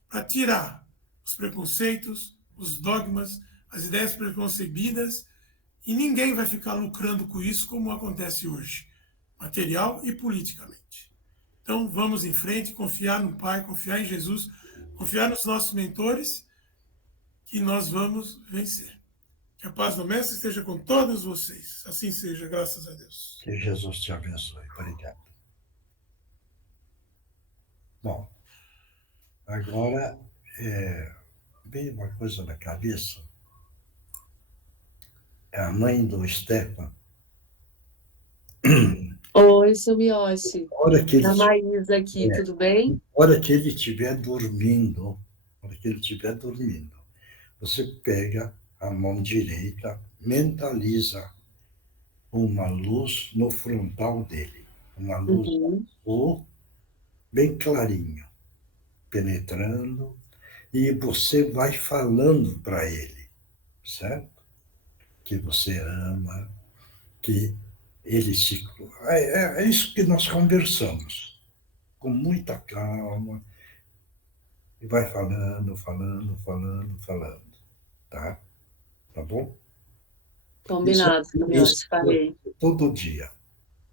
para tirar os preconceitos, os dogmas, as ideias preconcebidas, e ninguém vai ficar lucrando com isso como acontece hoje, material e politicamente. Então, vamos em frente, confiar no Pai, confiar em Jesus, confiar nos nossos mentores, que nós vamos vencer. Que a paz do Mestre esteja com todos vocês. Assim seja, graças a Deus. Que Jesus te abençoe. Obrigado. Bom, agora, veio uma coisa na cabeça. A mãe do Stefan. Oi, seu Mioshi. Hora que ele A Maísa aqui, tudo bem? hora que ele estiver dormindo, você pega a mão direita, mentaliza uma luz no frontal dele, uma luz azul, bem clarinho, penetrando, e você vai falando para ele, certo? Que você ama, que ele se... É isso que nós conversamos, com muita calma, e vai falando, tá? Tá bom? Combinado, Isso, falei. todo dia.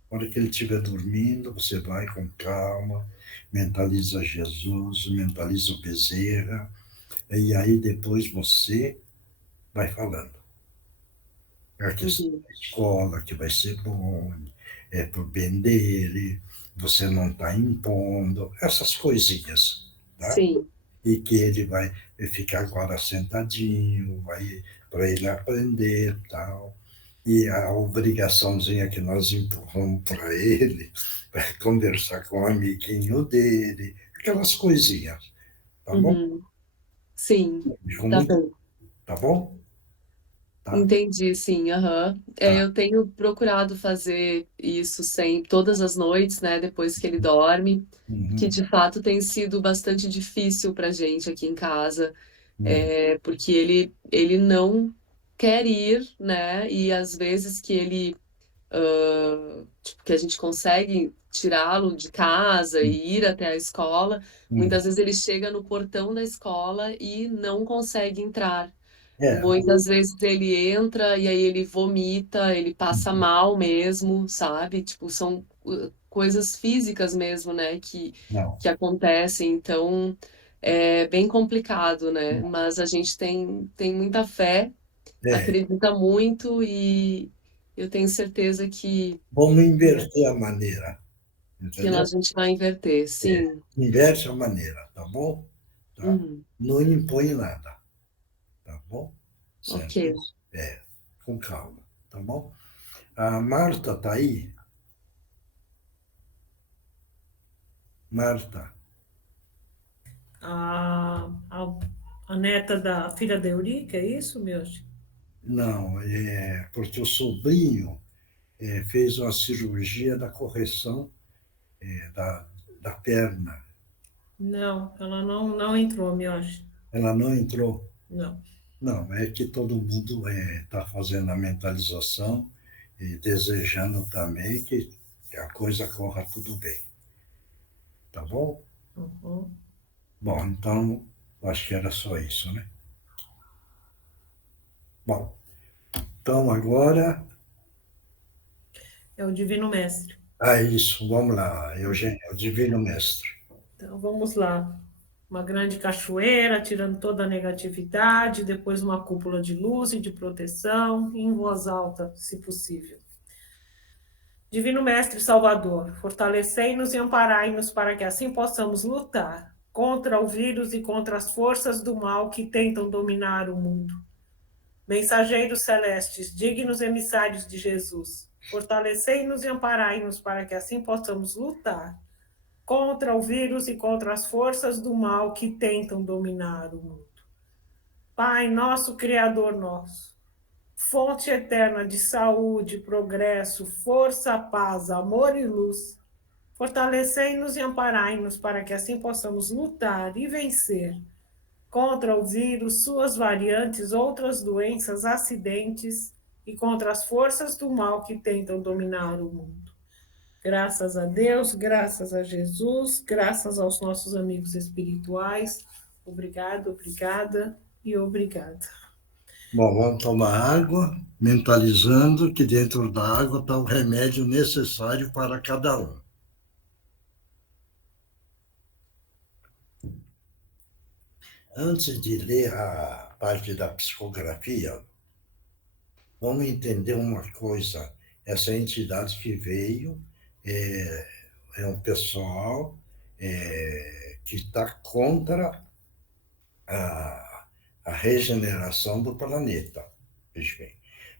Na hora que ele estiver dormindo, você vai com calma, mentaliza Jesus, mentaliza o Bezerra, e aí depois você vai falando. A questão da escola, que vai ser bom, é pro bem dele, você não está impondo, essas coisinhas, tá? Sim. E que ele vai ficar agora sentadinho, vai para ele aprender, tal. E a obrigaçãozinha que nós empurramos para ele, vai conversar com o amiguinho dele, aquelas coisinhas, tá bom? Sim, tá bem. Tá bom? Tá. Entendi, sim, aham. Eu tenho procurado fazer isso sempre, todas as noites, né, depois que ele dorme, que de fato tem sido bastante difícil para a gente aqui em casa, porque ele não quer ir, né, e às vezes que ele, tipo, que a gente consegue tirá-lo de casa e ir até a escola, muitas vezes ele chega no portão da escola e não consegue entrar. Muitas vezes ele entra e aí ele vomita, ele passa mal mesmo, sabe? Tipo, são coisas físicas mesmo, né, que acontecem. Então, é bem complicado, né? Mas a gente tem muita fé, acredita muito e eu tenho certeza que... Vamos inverter a maneira. Entendeu? Que a gente vai inverter, sim. Inverte a maneira, tá bom? Tá? Não impõe nada. Tá bom? Ok. Com calma, tá bom? A Marta tá aí? Marta. A neta da filha da Eurica, é isso, Mioshi? Não, porque o sobrinho fez uma cirurgia da correção da perna. Não, ela não entrou, Mioshi. Ela não entrou? Não. Não, é que todo mundo está fazendo a mentalização e desejando também que que a coisa corra tudo bem. Tá bom? Uhum. Bom, então, acho que era só isso, né? Bom, então agora... É o Divino Mestre. Isso, vamos lá, Eugênio, o Divino Mestre. Então, vamos lá. Uma grande cachoeira, tirando toda a negatividade, depois uma cúpula de luz e de proteção, em voz alta, se possível. Divino Mestre Salvador, fortalecei-nos e amparai-nos para que assim possamos lutar contra o vírus e contra as forças do mal que tentam dominar o mundo. Mensageiros celestes, dignos emissários de Jesus, fortalecei-nos e amparai-nos para que assim possamos lutar contra o vírus e contra as forças do mal que tentam dominar o mundo. Pai nosso, Criador nosso, fonte eterna de saúde, progresso, força, paz, amor e luz, fortalecei-nos e amparai-nos para que assim possamos lutar e vencer contra o vírus, suas variantes, outras doenças, acidentes e contra as forças do mal que tentam dominar o mundo. Graças a Deus, graças a Jesus, graças aos nossos amigos espirituais. Obrigado, obrigada e obrigada. Bom, vamos tomar água, mentalizando que dentro da água está o remédio necessário para cada um. Antes de ler a parte da psicografia, vamos entender uma coisa. Essa entidade que veio é um pessoal que está contra a regeneração do planeta.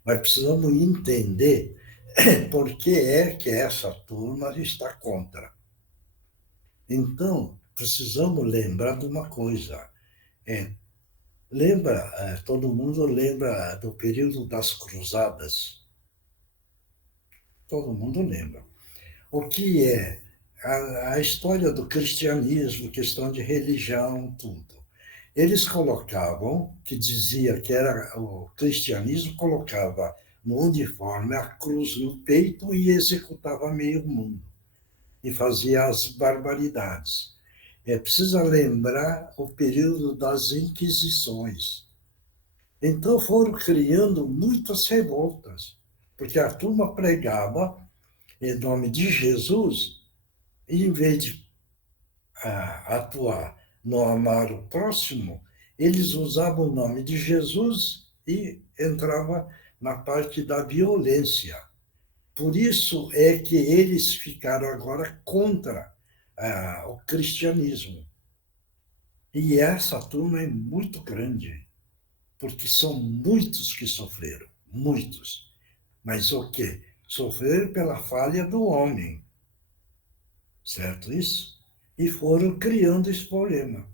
Mas precisamos entender por que é que essa turma está contra. Então, precisamos lembrar de uma coisa. Todo mundo lembra do período das cruzadas. Todo mundo lembra. O que é a história do cristianismo, questão de religião, tudo. Eles colocavam, que dizia que era o cristianismo, colocava no uniforme a cruz no peito e executava meio mundo. E fazia as barbaridades. Precisa lembrar o período das Inquisições. Então foram criando muitas revoltas, porque a turma pregava em nome de Jesus, e em vez de atuar no amar o próximo, eles usavam o nome de Jesus e entrava na parte da violência. Por isso é que eles ficaram agora contra o cristianismo. E essa turma é muito grande, porque são muitos que sofreram, muitos. Mas o quê? Sofreram pela falha do homem. Certo isso? E foram criando esse problema.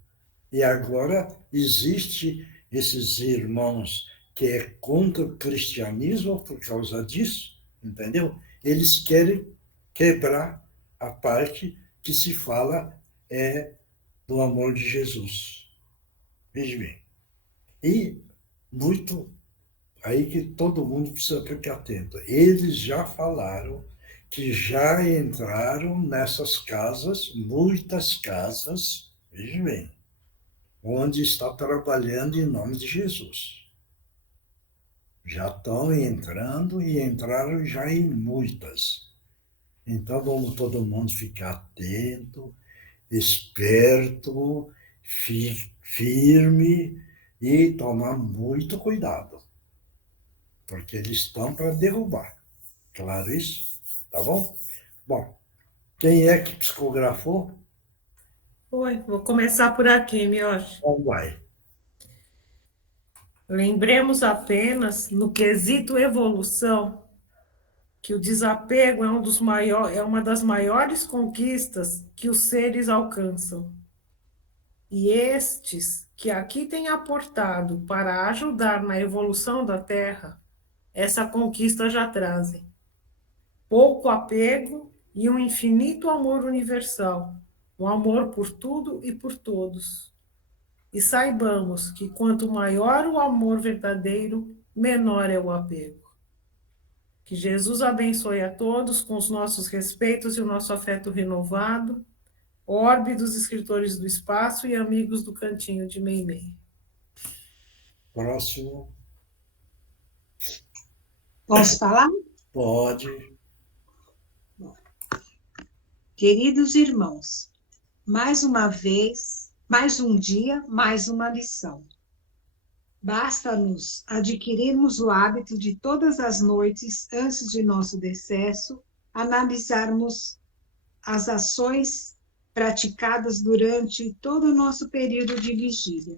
E agora existe esses irmãos que é contra o cristianismo por causa disso, entendeu? Eles querem quebrar a parte que se fala do amor de Jesus. Veja bem. E muito aí que todo mundo precisa ficar atento. Eles já falaram que já entraram nessas casas, muitas casas, veja bem, onde está trabalhando em nome de Jesus. Já estão entrando e entraram já em muitas. Então, vamos todo mundo ficar atento, esperto, firme e tomar muito cuidado, porque eles estão para derrubar. Claro isso? Tá bom? Bom, quem é que psicografou? Oi, vou começar por aqui, Mioche. Então vai. Lembremos apenas, no quesito evolução, que o desapego é uma das maiores conquistas que os seres alcançam. E estes que aqui têm aportado para ajudar na evolução da Terra, essa conquista já trazem. Pouco apego e um infinito amor universal, um amor por tudo e por todos. E saibamos que quanto maior o amor verdadeiro, menor é o apego. Que Jesus abençoe a todos com os nossos respeitos e o nosso afeto renovado. Orbe dos escritores do espaço e amigos do cantinho de Meimei. Próximo. Posso falar? Pode. Queridos irmãos, mais uma vez, mais um dia, mais uma lição. Basta-nos adquirirmos o hábito de todas as noites, antes de nosso decesso, analisarmos as ações praticadas durante todo o nosso período de vigília,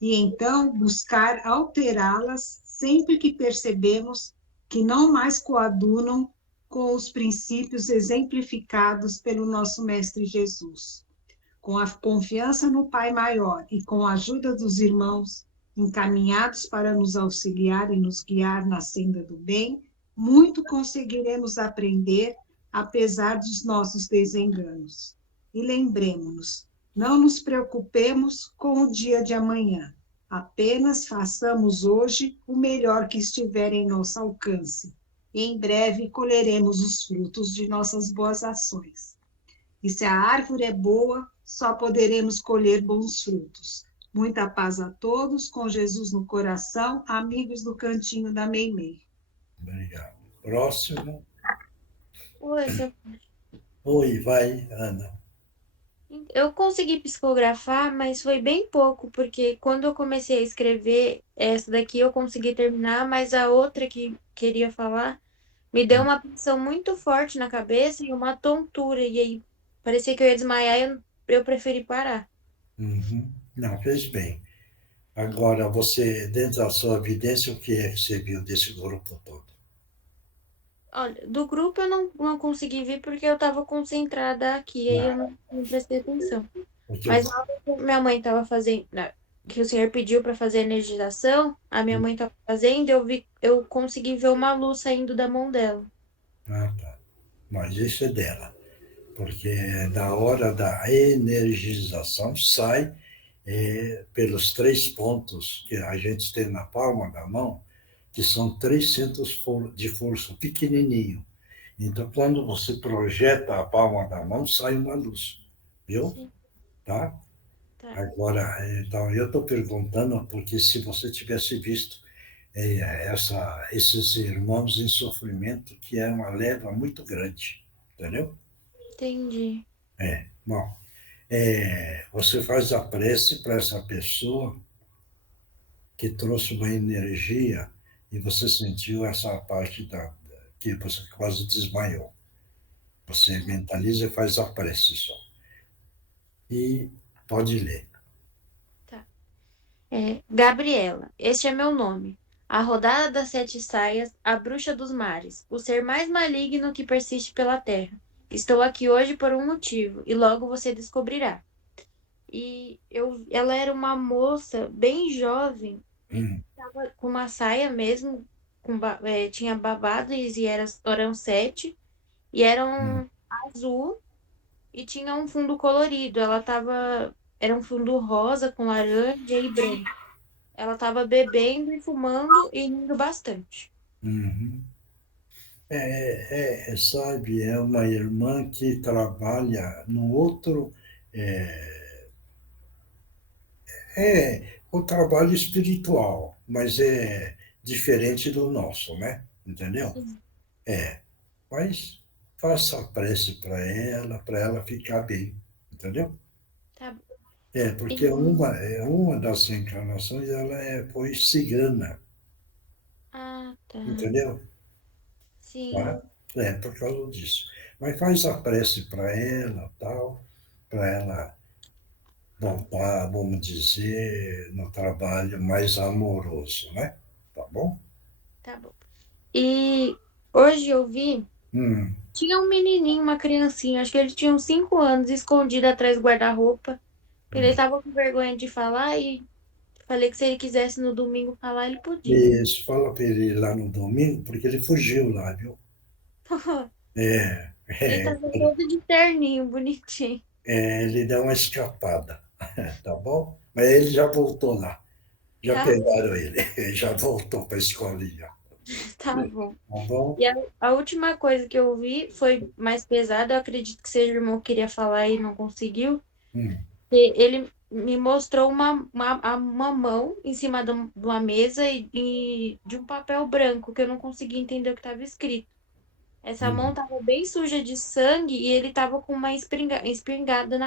e então buscar alterá-las sempre que percebemos que não mais coadunam com os princípios exemplificados pelo nosso Mestre Jesus. Com a confiança no Pai Maior e com a ajuda dos irmãos encaminhados para nos auxiliar e nos guiar na senda do bem, muito conseguiremos aprender, apesar dos nossos desenganos. E lembremos-nos, não nos preocupemos com o dia de amanhã, apenas façamos hoje o melhor que estiver em nosso alcance, e em breve colheremos os frutos de nossas boas ações. E se a árvore é boa, só poderemos colher bons frutos. Muita paz a todos, com Jesus no coração, amigos do Cantinho da Meimei. Obrigado. Próximo. Oi, seu... Oi, vai, Ana. Eu consegui psicografar, mas foi bem pouco, porque quando eu comecei a escrever, essa daqui eu consegui terminar, mas a outra que queria falar me deu uma pressão muito forte na cabeça e uma tontura, e aí parecia que eu ia desmaiar e eu preferi parar. Uhum. Não, fez bem. Agora, você, dentro da sua evidência, o que é que você viu desse grupo todo? Olha, do grupo eu não consegui ver porque eu estava concentrada aqui, aí eu não prestei atenção. Mas na hora que minha mãe estava fazendo, que o senhor pediu para fazer energização, a minha mãe estava fazendo, eu consegui ver uma luz saindo da mão dela. Ah, tá. Mas isso é dela. Porque na hora da energização sai pelos 3 pontos que a gente tem na palma da mão, que são 3 centros de força, pequenininho. Então, quando você projeta a palma da mão, sai uma luz, viu? Sim. Tá? Tá. Agora, então, eu estou perguntando porque se você tivesse visto esses irmãos em sofrimento, que é uma leva muito grande, entendeu? Entendi. Bom, você faz a prece para essa pessoa que trouxe uma energia e você sentiu essa parte que você quase desmaiou. Você mentaliza e faz a prece só. E pode ler. Tá. Gabriela, este é meu nome. A rodada das 7 saias, a bruxa dos mares, o ser mais maligno que persiste pela terra. Estou aqui hoje por um motivo, e logo você descobrirá. E ela era uma moça bem jovem, estava com uma saia mesmo, tinha babados e eram 7, e eram azul, e tinha um fundo colorido. Era um fundo rosa com laranja e branco. Ela estava bebendo e fumando e rindo bastante. Uhum. Sabe, é uma irmã que trabalha no outro, o trabalho espiritual, mas é diferente do nosso, né? Entendeu? Sim. Mas faça a prece para ela ficar bem, entendeu? Tá bom. Porque uma das encarnações ela foi cigana, Ah, tá. entendeu? Sim. Tá? Por causa disso. Mas faz a prece para ela, tal, para ela voltar, vamos dizer, no trabalho mais amoroso, né? Tá bom? Tá bom. E hoje eu vi, Hum. tinha um menininho, uma criancinha, acho que ele tinha uns 5 anos, escondido atrás do guarda-roupa. Ele estava com vergonha de falar e falei que se ele quisesse no domingo falar, ele podia. Isso, fala para ele lá no domingo, porque ele fugiu lá, viu? Ele tava todo de terninho, bonitinho. Ele deu uma escapada, tá bom? Mas ele já voltou lá. Já Tá. pegaram ele, já voltou para a escolinha, Tá bom. Tá bom? E a última coisa que eu ouvi foi mais pesada, eu acredito que seja o irmão que queria falar e não conseguiu. Que ele me mostrou uma mão em cima de uma mesa e de um papel branco, que eu não conseguia entender o que estava escrito. Essa mão estava bem suja de sangue e ele estava com uma espingarda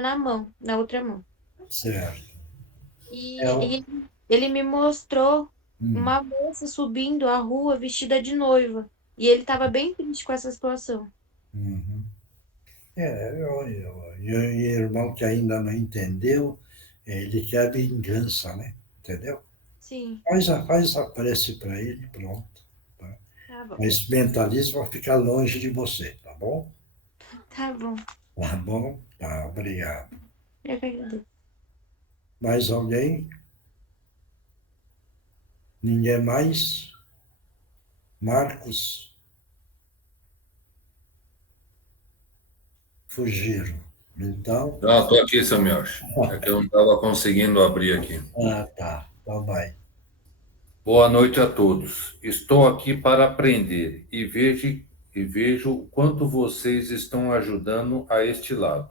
na mão, na outra mão. Certo. E ele me mostrou uma moça subindo a rua vestida de noiva. E ele estava bem triste com essa situação. E o irmão que ainda não entendeu, ele quer vingança, né? Entendeu? Sim, Faz a prece para ele, pronto. Tá? tá bom. Mas mentalismo vai ficar longe de você, tá bom? Tá bom. Tá bom? Tá, obrigado. Eu que agradeço. Mais alguém? Ninguém mais? Marcos? Fugiram. Então. Não, estou aqui, seu Miocha. É que eu não estava conseguindo abrir aqui. Tá. Então vai. Boa noite a todos. Estou aqui para aprender e vejo o quanto vocês estão ajudando a este lado.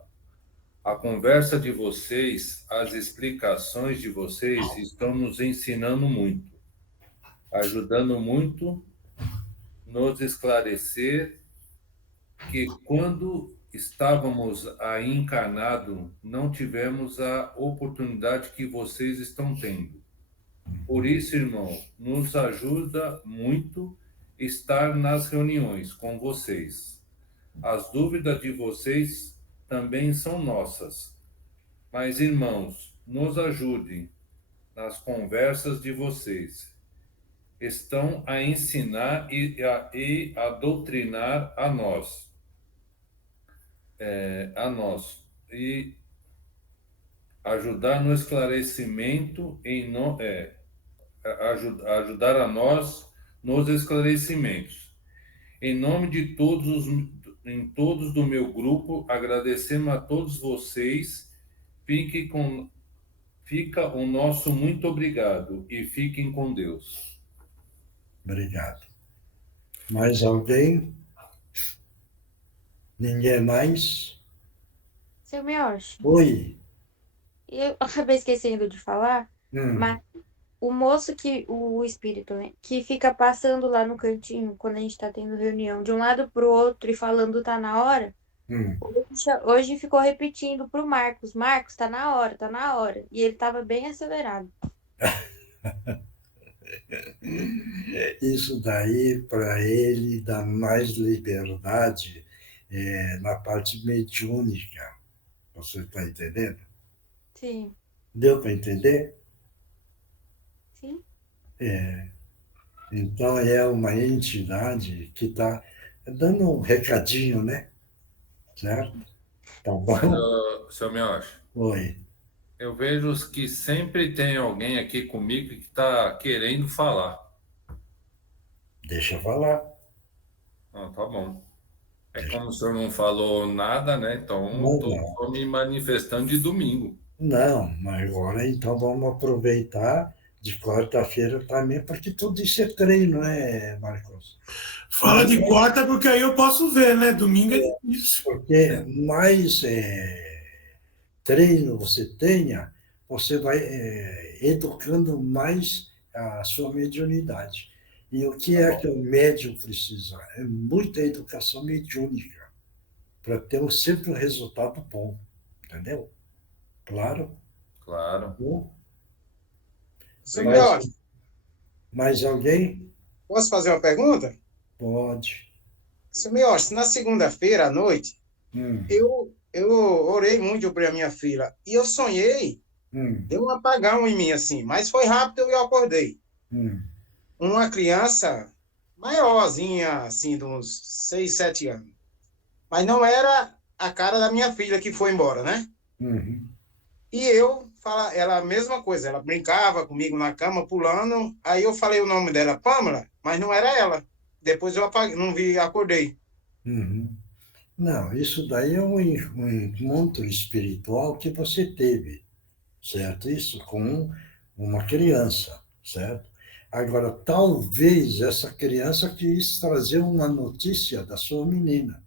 A conversa de vocês, as explicações de vocês estão nos ensinando muito, ajudando muito nos esclarecer que quando estávamos aí encarnados, não tivemos a oportunidade que vocês estão tendo. Por isso, irmão, nos ajuda muito estar nas reuniões com vocês. As dúvidas de vocês também são nossas. Mas, irmãos, nos ajudem nas conversas de vocês. Estão a ensinar e a doutrinar a nós. E ajudar no esclarecimento ajudar a nós nos esclarecimentos. Em nome de todos do meu grupo, agradecemos a todos vocês. Fica o nosso muito obrigado e fiquem com Deus. Obrigado. Mais alguém? Ninguém mais? Seu Mioshi, Oi. eu acabei esquecendo de falar, mas o moço o espírito, né, que fica passando lá no cantinho, quando a gente tá tendo reunião, de um lado pro outro e falando tá na hora, hoje ficou repetindo pro Marcos, tá na hora, tá na hora. E ele tava bem acelerado. Isso daí, para ele, dá mais liberdade na parte mediúnica. Você está entendendo? Sim. Deu para entender? Sim. Então, é uma entidade que está dando um recadinho, né? Certo? Tá bom? Seu Miocha. Oi. Eu vejo que sempre tem alguém aqui comigo que está querendo falar. Deixa eu falar. Ah, tá bom. É como o senhor não falou nada, né? Então, estou me manifestando de domingo. Não, mas agora então vamos aproveitar de quarta-feira também, porque tudo isso é treino, né, Marcos? Fala de quarta, porque aí eu posso ver, né? Domingo é difícil. Porque mais treino você tenha, você vai educando mais a sua mediunidade. E o que é que o médium precisa? É muita educação mediúnica, para ter sempre um resultado bom, entendeu? Claro? Claro. Senhor, mais alguém? Posso fazer uma pergunta? Pode. Senhor, na segunda-feira à noite, eu orei muito para a minha filha e eu sonhei, deu um apagão em mim assim, mas foi rápido e eu acordei. Uma criança maiorzinha, assim, de uns 6, 7 anos. Mas não era a cara da minha filha que foi embora, né? E ela a mesma coisa, ela brincava comigo na cama, pulando, aí eu falei o nome dela, Pâmela, mas não era ela. Depois eu apaguei, não vi, acordei. Não, isso daí é um encontro espiritual que você teve, certo? Isso com uma criança, certo? Agora, talvez essa criança quis trazer uma notícia da sua menina,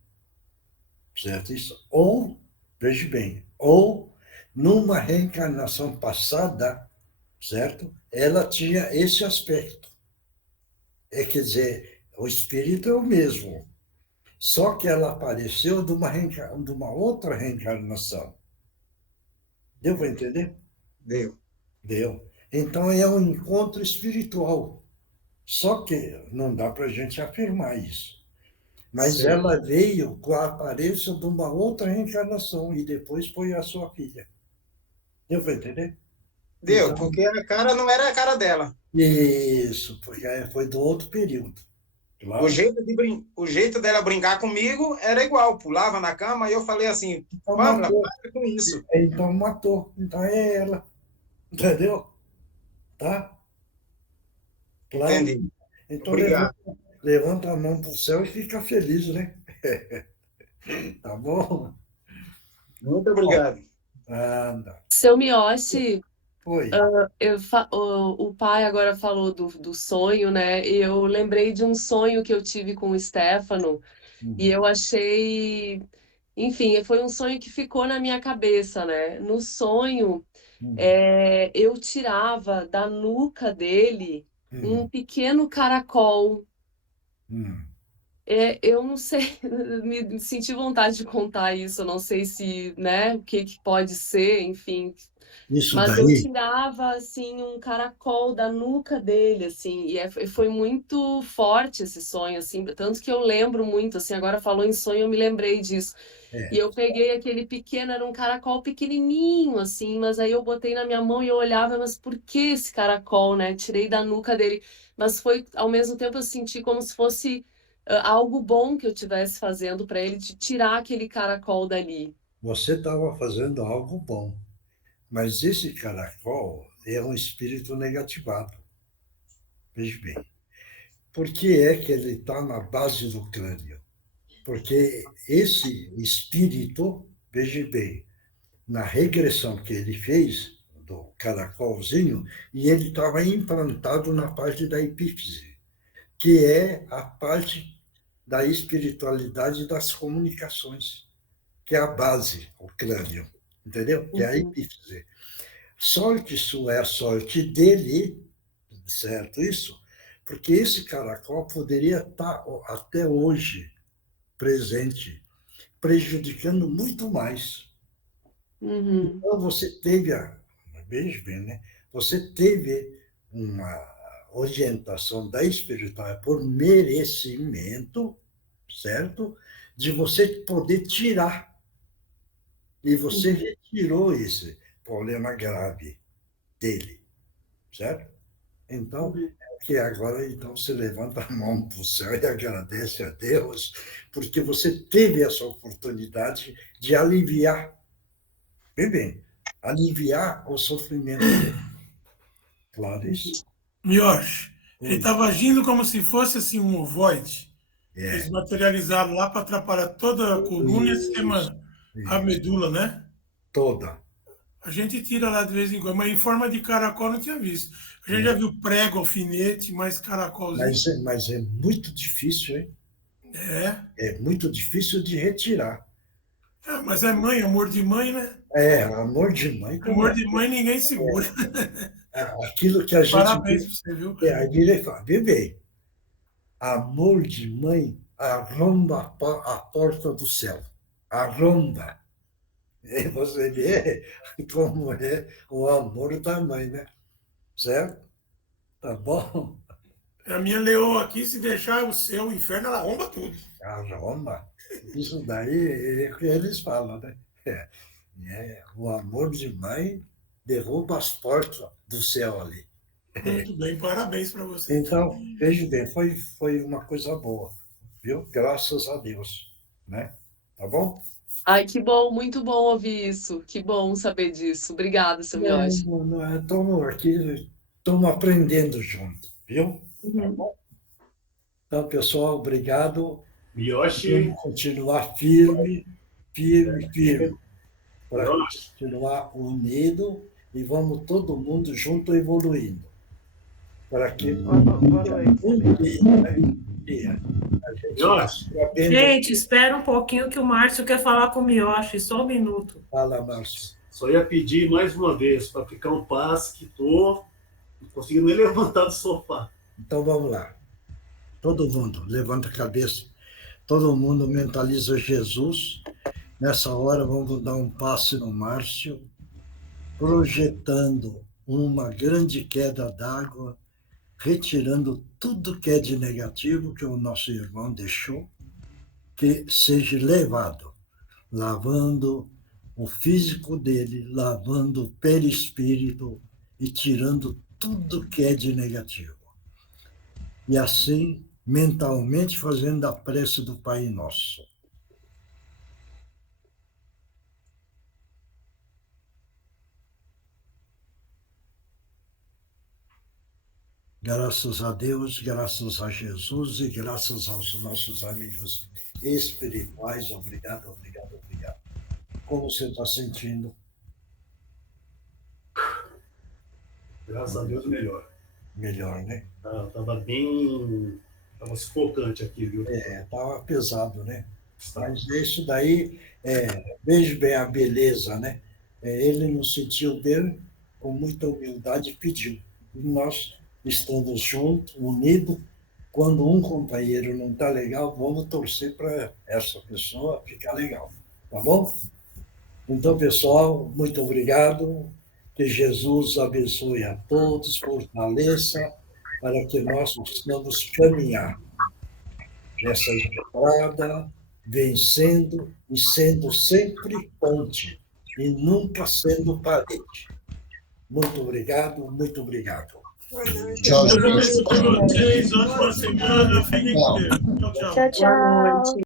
certo? Isso. Ou, veja bem, ou numa reencarnação passada, certo? Ela tinha esse aspecto. Quer dizer, o espírito é o mesmo, só que ela apareceu de uma outra reencarnação. Deu para entender? Deu. Deu. Então é um encontro espiritual. Só que não dá para a gente afirmar isso. Mas Sim. ela veio com a aparência de uma outra reencarnação e depois foi a sua filha. Deu para entender? Deu, Então, porque a cara não era a cara dela. isso, foi do outro período. Claro. O jeito dela brincar comigo era igual, pulava na cama e eu falei assim, Então Pamela, matou. para com isso. Então matou. Então é ela. Entendeu? Tá? Claro. Entendi. Então Obrigado. levanta a mão para o céu e fica feliz, né? Tá bom? Muito obrigado. Anda. Seu Miyoshi, Oi. o pai agora falou do sonho, né? E eu lembrei de um sonho que eu tive com o Stefano e eu achei, enfim, foi um sonho que ficou na minha cabeça, né? No sonho, eu tirava da nuca dele um pequeno caracol. Eu não sei, me senti vontade de contar isso, eu não sei se, né, o que pode ser, enfim. Isso Mas eu daí, tirava, assim, um caracol da nuca dele, assim, e foi muito forte esse sonho, assim, tanto que eu lembro muito, assim, agora falou em sonho, eu me lembrei disso. E eu peguei aquele pequeno, era um caracol pequenininho, assim, mas aí eu botei na minha mão e eu olhava, mas por que esse caracol, né? Tirei da nuca dele, mas foi, ao mesmo tempo, eu senti como se fosse algo bom que eu estivesse fazendo para ele, de tirar aquele caracol dali. você estava fazendo algo bom, mas esse caracol é um espírito negativado. Veja bem. Por que é que ele está na base do crânio? Porque esse espírito, veja bem, na regressão que ele fez, do caracolzinho, e ele estava implantado na parte da epífise, que é a parte da espiritualidade das comunicações, que é a base, o crânio, entendeu? Que é a epífise. Sorte sua é a sorte dele, certo isso? Porque esse caracol poderia estar até hoje presente, prejudicando muito mais. Então você teve, veja bem, né? Você teve uma orientação da espiritualidade por merecimento, certo? De você poder tirar. E você retirou esse problema grave dele, certo? Então, que agora então você levanta a mão para o céu e agradece a Deus, porque você teve essa oportunidade de aliviar, bem, aliviar o sofrimento dele. Claro isso. Miyoshi, ele estava agindo como se fosse assim um ovoide. Eles materializaram lá para atrapalhar toda a coluna e a sistema, a medula, né? Toda. A gente tira lá de vez em quando, mas em forma de caracol não tinha visto. A gente já viu prego, alfinete, mas caracolzinho. Mas é muito difícil, hein? É muito difícil de retirar. Mas é mãe, amor de mãe, né? Amor de mãe. Amor de mãe ninguém segura. Aquilo que a gente... Parabéns para você, viu? Aí ele fala, bebê, amor de mãe arromba a porta do céu. Arromba. E você vê como é o amor da mãe, né? Certo? Tá bom? A minha leoa aqui, se deixar o céu, o inferno, ela arromba tudo. Arromba. Isso daí é o que eles falam, né? O amor de mãe derruba as portas do céu ali. Muito bem, parabéns para você. Então, veja bem, foi uma coisa boa, viu? Graças a Deus, né? Tá bom? Ai, que bom, muito bom ouvir isso. Que bom saber disso. Obrigada, seu Miyoshi. Estamos aqui, estamos aprendendo junto, viu? Tá bom? Então, pessoal, obrigado. Miyoshi. Vamos continuar firme, para continuar unido e vamos todo mundo junto evoluindo. para que Boa noite. Gente, espera um pouquinho que o Márcio quer falar com o Miyoshi, só um minuto. Fala, Márcio. Só ia pedir mais uma vez para ficar um passe que estou não conseguindo nem levantar do sofá. Então vamos lá. Todo mundo levanta a cabeça. Todo mundo mentaliza Jesus. Nessa hora vamos dar um passe no Márcio, projetando uma grande queda d'água, retirando tudo que é de negativo que o nosso irmão deixou, que seja levado, lavando o físico dele, lavando o perispírito e tirando tudo que é de negativo. E assim, mentalmente, fazendo a prece do Pai Nosso. Graças a Deus, graças a Jesus e graças aos nossos amigos espirituais. Obrigado, obrigado, obrigado. Como você está sentindo? Graças a Deus, melhor. Melhor, né? Estava bem... Estava sufocante aqui, viu? Estava pesado, né? Mas isso daí, veja bem a beleza, né? Ele nos sentiu bem, com muita humildade, pediu. E nós estamos juntos, unidos. Quando um companheiro não está legal, vamos torcer para essa pessoa ficar legal. Tá bom? Então, pessoal, muito obrigado. Que Jesus abençoe a todos, fortaleça, para que nós possamos caminhar nessa estrada, vencendo e sendo sempre ponte, e nunca sendo parede. Muito obrigado, muito obrigado. Tchau, gente. Ótima semana. Fiquem com Deus. Tchau, tchau. Tchau, tchau.